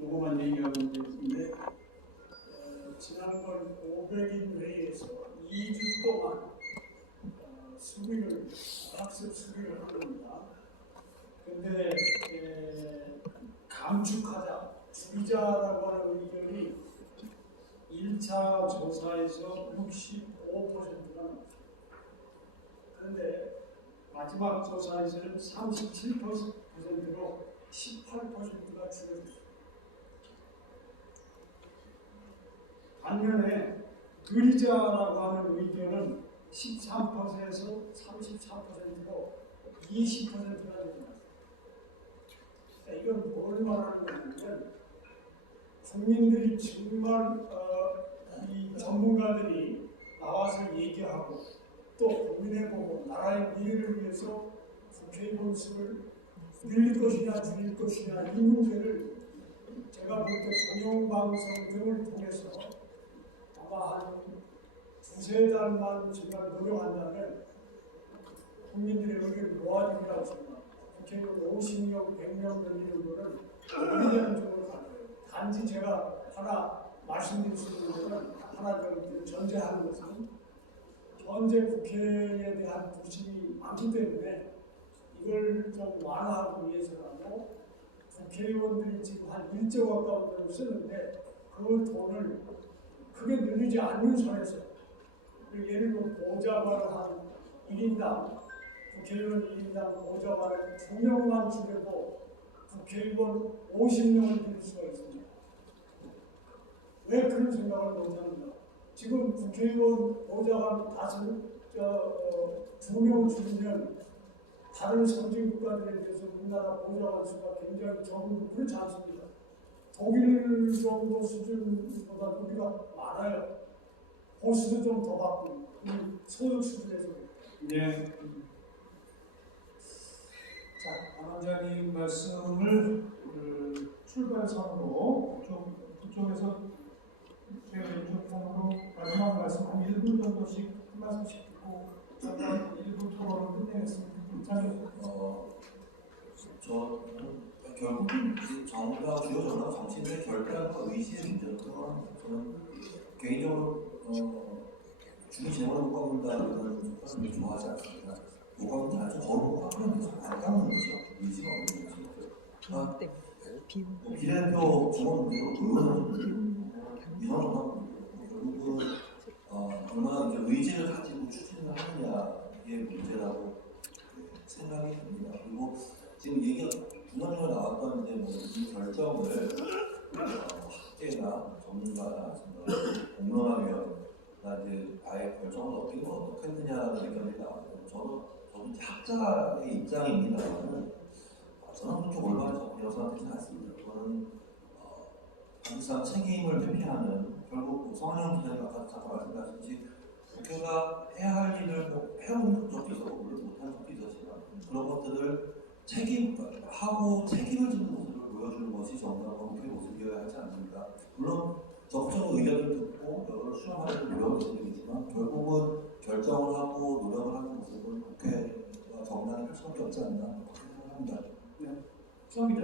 요거만 얘기하고 있는데 지난번 500인 회의에서 2주 동안 학습 수비를 한 겁니다. 근데 감축하자, 줄이자라고 하는 의견이 1차 조사에서 65%가 넘었습니다. 그런데 마지막 조사에서는 37%로 18%가 줄어들었습니다. 반면에 줄이자라고 하는 의견은 13%에서 34%로 20%가 늘어났습니다. 이건 뭘 말하는 거냐면 국민들이 정말 이 전문가들이 나와서 얘기하고 또 고민해보고 나라의 미래를 위해서 국회의원 수를 늘릴 것이냐 줄일 것이냐 이 문제를 제가 볼 때 공영방송 등을 통해서 아마 한 2-3달만 정말 노력한다면 국민들의 의견을 모아주리라고 생각합니다. 국회의원 50명, 100명 늘리는 거는 의미하는 쪽으로 갈 거예요. 단지 제가 하나 말씀드릴 수 있는 것은 하나 좀 전제하는 것은 현재 국회에 대한 부심이 많기 때문에 이걸 좀 완화하기 위해서라도 국회의원들이 지금 한 1조 가까운 돈을 쓰는데 그 돈을 크게 늘리지 않는 선에서 예를 들어 보좌관을 한 1인당 국회의원 1인당 보좌관을 2명만 줄여도 국회의원 50명을 늘릴 수가 있습니다. 왜 그런 생각을 못하는가? 지금 국회의원 보좌관 2명 줄이면 다른 선진국가들에 비해서 우리나라 보좌관 수가 굉장히 적은 그렇지 않습니다. 독일 정도 수준보다 우리가 많아요. 보수도 좀 더 받고 소득 수준에서. 네. 자, 안 원장님 말씀을 출발선으로 좀 그쪽에서 제가 이쪽 편으로 마지막 말씀 한 1분 정도씩 한 말씀씩 듣고 잠깐 1분 토론을 끝내겠습니다. 결국은 정부가 주요 정부가 정치인들의 결단과 의지의 문제로 들어갑니다. 저는 개인적으로 주민 재원을 못 가본다는 것을 좋아하지 않습니다. 못 가본다 아주 거르고 깎는 거죠. 안 깎는 거죠. 의지가 없는 거죠. 비례대표 정원 문제로 의원을 이런 결국은 얼마나 이제 의지를 가지고 추진을 하느냐의 문제라고 생각이 듭니다. 그리고 지금 얘기가 중간중간 나왔던 이제 뭐이 결정을 학계나 전문가나 공론화위원회나 이제 아예 결정을 어떻게 했느냐라는 의견이 나왔고 저도 이제 학자의 입장입니다만은 저는 그렇게 올바른 접근이라고 생각하지는 않습니다. 그거는 사실상 책임을 회피하는 결국 성한영 기자님 아까 잠깐 말씀하셨듯이 국회가 해야 할 일을 뭐 해온 적도 있었고 물론 못하는 적도 있었지만 그런 것들을 책임하고 책임을 지는 모습을 보여주는 것이 정부와 국회의 모습이어야 하지 않습니까? 물론 적극적으로 의견을 듣고 여론을 수렴하려고 노력을 드리겠지만 결국은 결정을 하고 노력을 하는 모습은 국회와 정당이 할 수밖에 없지 않나 그렇게 생각합니다. 수학이다.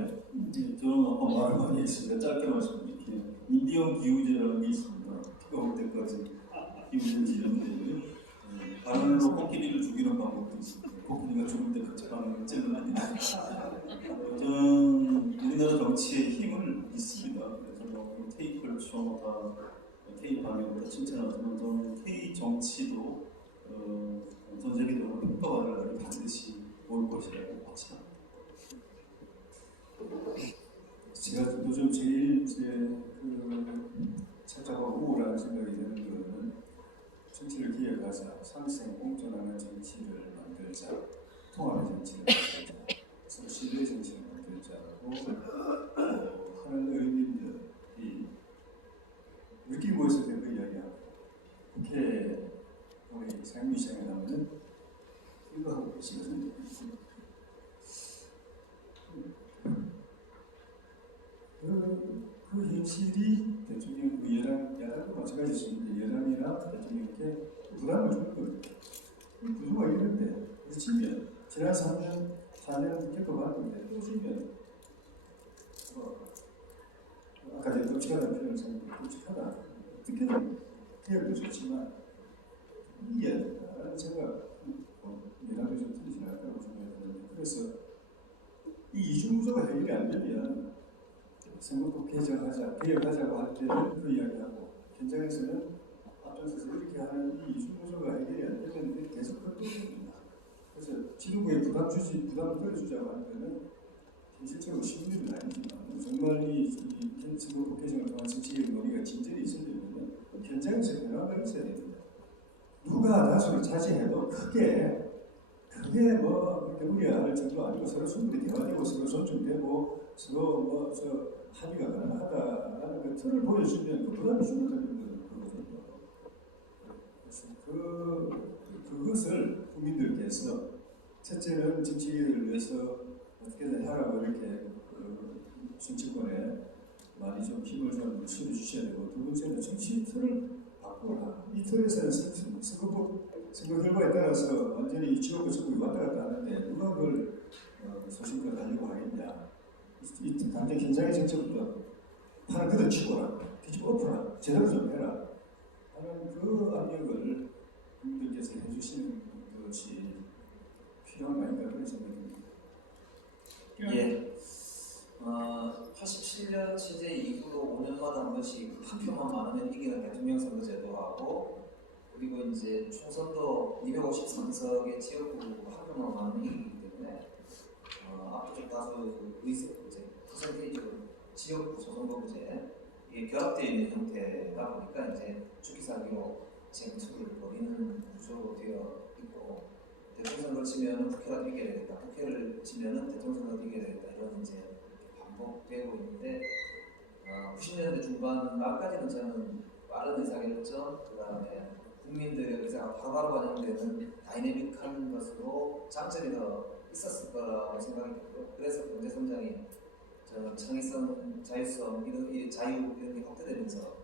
저는 아까 말한 거 있습니다. 짧게 말씀드릴게요. 인디언 기후제라는 게 있습니다. 비가 올 때까지 기후제를 지르는데 발로 코끼리를 죽이는 방법도 있습니다. 코끼리가 죽을 때까지 방법을 찔러내는 저는 우리나라 정치에 힘을 믿습니다. 그래서 뭐 K를 처음부터 K 방향부터 칭찬하지만 저는 K 정치도 전 세계적으로 평가받을 날이 반드시 올 것이라고 확신합니다. 제가 요즘 제일 착잡하고 우울한 생각이 드는 거는 정치를 기획하자, 상생 공존하는 정치를 만들자, 통합의 정치를 만들자, 서로 신뢰의 정치를 만들자고 하는 의원님들이 우리끼리 모였을 때 그 이야기하고 국회 우리 상임위원장에 가면은 이거 하고 계시거든요. 그 현실이 대통령, 야당도 마찬가지였는데 여당이나 대통령께 부담을 주는 거예요. 이 구조가 이런데 그래서 지면 지난 4년 겪어봤는데 또 지면 아까 제가 끔찍하다는 표현을 썼는데 끔찍하다. 어떻게든 개혁도 좋지만 이해해야 된다라는 생각 여당도 좀 틀리지 않다고 생각했는데 그래서 이 이중구조가 해결이 안 되면 선거법 개정하자, 개혁하자고 할 때는 그 이야기하고 현장에서는 앞장서서 이렇게 하는 이 이중구조가 해결이 안 되면 계속 그렇습니다. 그래서 지도부에 부담을 떨어주자고 할 때는 현실적으로 쉬운 일은 아니지만 정말 이 선거법 개정을 통한 정치개혁 논의가 진전이 있으려면 현장에서 변화가 있어야 됩니다. 누가 다수를 차지해도 크게 뭐 그렇게 우려할 정도 아니고 서로 충분히 대화되고 서로 존중되고 서로 합의가 가능하다라는 그 틀을 보여주면 그 부담이 줄어드는 거거든요. 그래서 그것을 국민들께서 첫째는 정치를 위해서 어떻게든 하라고 이렇게 정치권에 많이 좀 힘을 좀 실어주셔야 되고 두 번째는 정치 틀을 바꾸라. 이 틀에서는 선거 결과에 따라서 완전히 지역구 전국이 왔다 갔다 하는데 누가 그걸 소신껏 하려고 하겠냐. 이 당장 현장의 정책부터 팔을 걷어치워라, 뒤집어 엎어라, 제대로 좀 해라 하는 그 압력을 국민들께서 해주시는 것이 필요한 거 아닌가 그런 생각이 듭니다. 예. 87년 체제 이후로 5년마다 한 번씩 한 표만 많으면 이기는 대통령 선거제도 하고 그리고 이제 총선도 253석의 지역구 한 표만 많으면 이기기 때문에 압도적 다수 의석구제, 퍼센테이지로 지역구 소선거구제 이게 결합되어 있는 형태다 보니까 이제 주기사기로 쟁투를 벌이는 구조로 되어 있고 대통령 선거를 치면은 국회라도 이겨야 되겠다, 국회를 치면은 대통령 선거를 이겨야 되겠다 이런 이제 반복되고 있는데 90년대 중반 말까지는 저는 빠른 의사결정, 그 다음에 국민들의 의사가 바로바로 반영되는 다이내믹한 것으로 장점이 더 있었을 거라고 생각이 들고요. 그래서 경제성장이 저는 창의성, 자율성, 이 자유 이런 게 확대되면서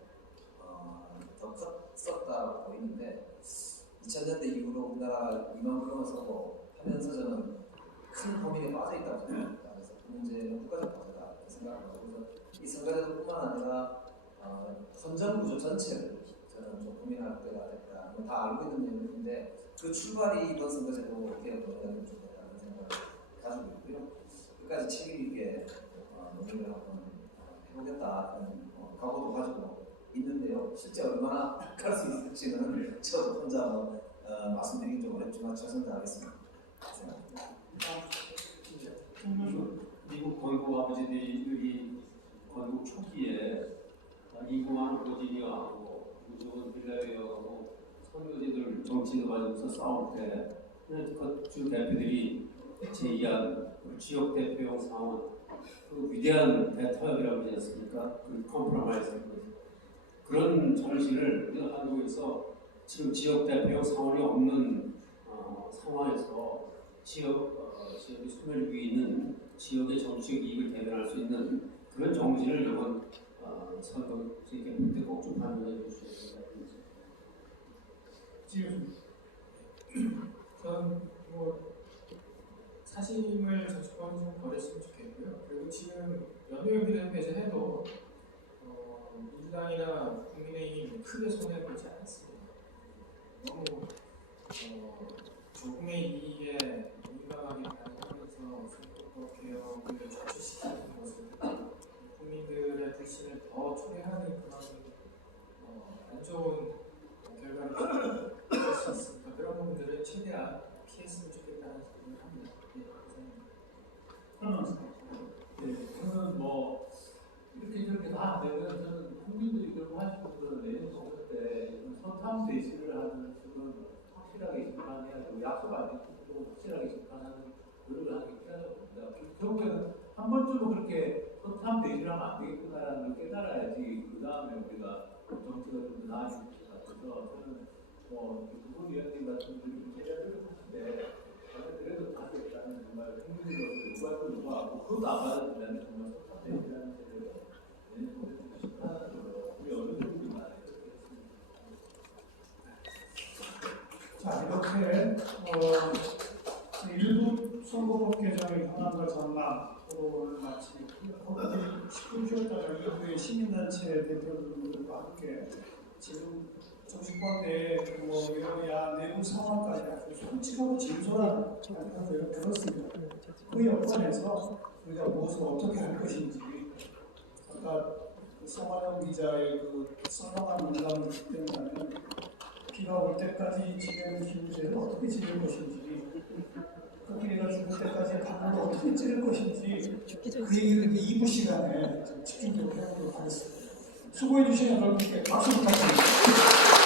더 컸었다고 보이는데 2000년대 이후로 우리나라 2만 불 넘어서고 하면서 저는 큰 고민에 빠져 있다고 생각합니다. 그래서 그 문제는 국가적 과제다 이렇게 생각합니다. 그래서 이 선거제도뿐만 아니라 선정 구조 전체를 저는 좀 고민할 때가 됐다. 다 알고 있는 내용인데 그 출발이 이번 선거제도 개혁론이라는 좋겠다는 생각을 가지고 있고요. 끝까지 책임 있게 논의를 한번 해보겠다는 각오도 가지고 있는데요. 실제 얼마나 갈 수 있을지는 저 혼자 말씀드리기 좀 어렵지만 최선 다하겠습니다. 미국 건국 아버지들이 건국 초기에 이구만 버지니아하고 무조건 빌라웨어하고 선교지들 정치를 가지고서 싸울 때 주 대표들이 제의한 지역 대표용 상원 그 위대한 대타협이라고 하지 않습니까? 그 컴프로마이즈 그런 정신을 우리가 한국에서 지금 지역 대표용 상원이 없는 상황에서 지역이 소멸 위에 있는 지역의 정치적 이익을 대변할 수 있는 그런 정신을 이번 선거 지금 때 꼭 좀 반영해 주셔야 됩니다. 지금 저는 사심을 저축하는 좀 버렸으면 좋겠고요. 그리고 지금 연동형 비례대표에서 해도 민주당이나 국민의힘 크게 손해 보지 않았습니다. 너무 조금의 이익에 민감하게 반응하면서 선거법 개혁을 저출시키는 것을 국민들의 불신을 더 초래하는 그런 안 좋은 결과를 볼 수 있습니다. 그런 부분들을 최대한 피했으면 좋겠다는 생각을 합니다. 저는 뭐 이렇게 저렇게 다 안 되면 저는 국민들이 그런 하시는 분들은 내년 선거 때 선탐 대시를 하는 식은 확실하게 심판해야 되고 약속 안 지키고 확실하게 심판하는 노력을 하는 게 필요하다고 봅니다. 결국에는 한 번쯤은 그렇게 선탐 대시를 하면 안 되겠구나라는 걸 깨달아야지 그 다음에 우리가 정치가 좀 나아질 것 같아서 저는 두분 위원님 같은 분들이 최대한 노력하는데 그래도 하겠다는 정말 국민들로서 요구할 거 요구하고 그것도 안 받아준다면 정말 선탐 대시라는 제도를 내년 선거에 심판하는 걸로 우리 어느 정도 말해요. 자, 이렇게 일부 선거법 개정의 현황과 전망 토론을 마치고 19개월 이후에 시민단체 대표들과 함께 지금 정치권 내 여야 내부 상황까지 아주 솔직하고 진솔한 발표를 들었습니다. 그 여건에서 우리가 무엇을 어떻게 할 것인지 아까 성환영 기자의 그 썰렁한 농담을 듣기 때문에 비가 올 때까지 지내는 기후제를 어떻게 지낼 것인지 코끼리가 죽을 때까지 방을 어떻게 찌를 것인지 그 얘기를 2부 시간에 집중적으로 해보도록 하겠습니다. 수고해 주신 여러분께 박수 부탁드립니다.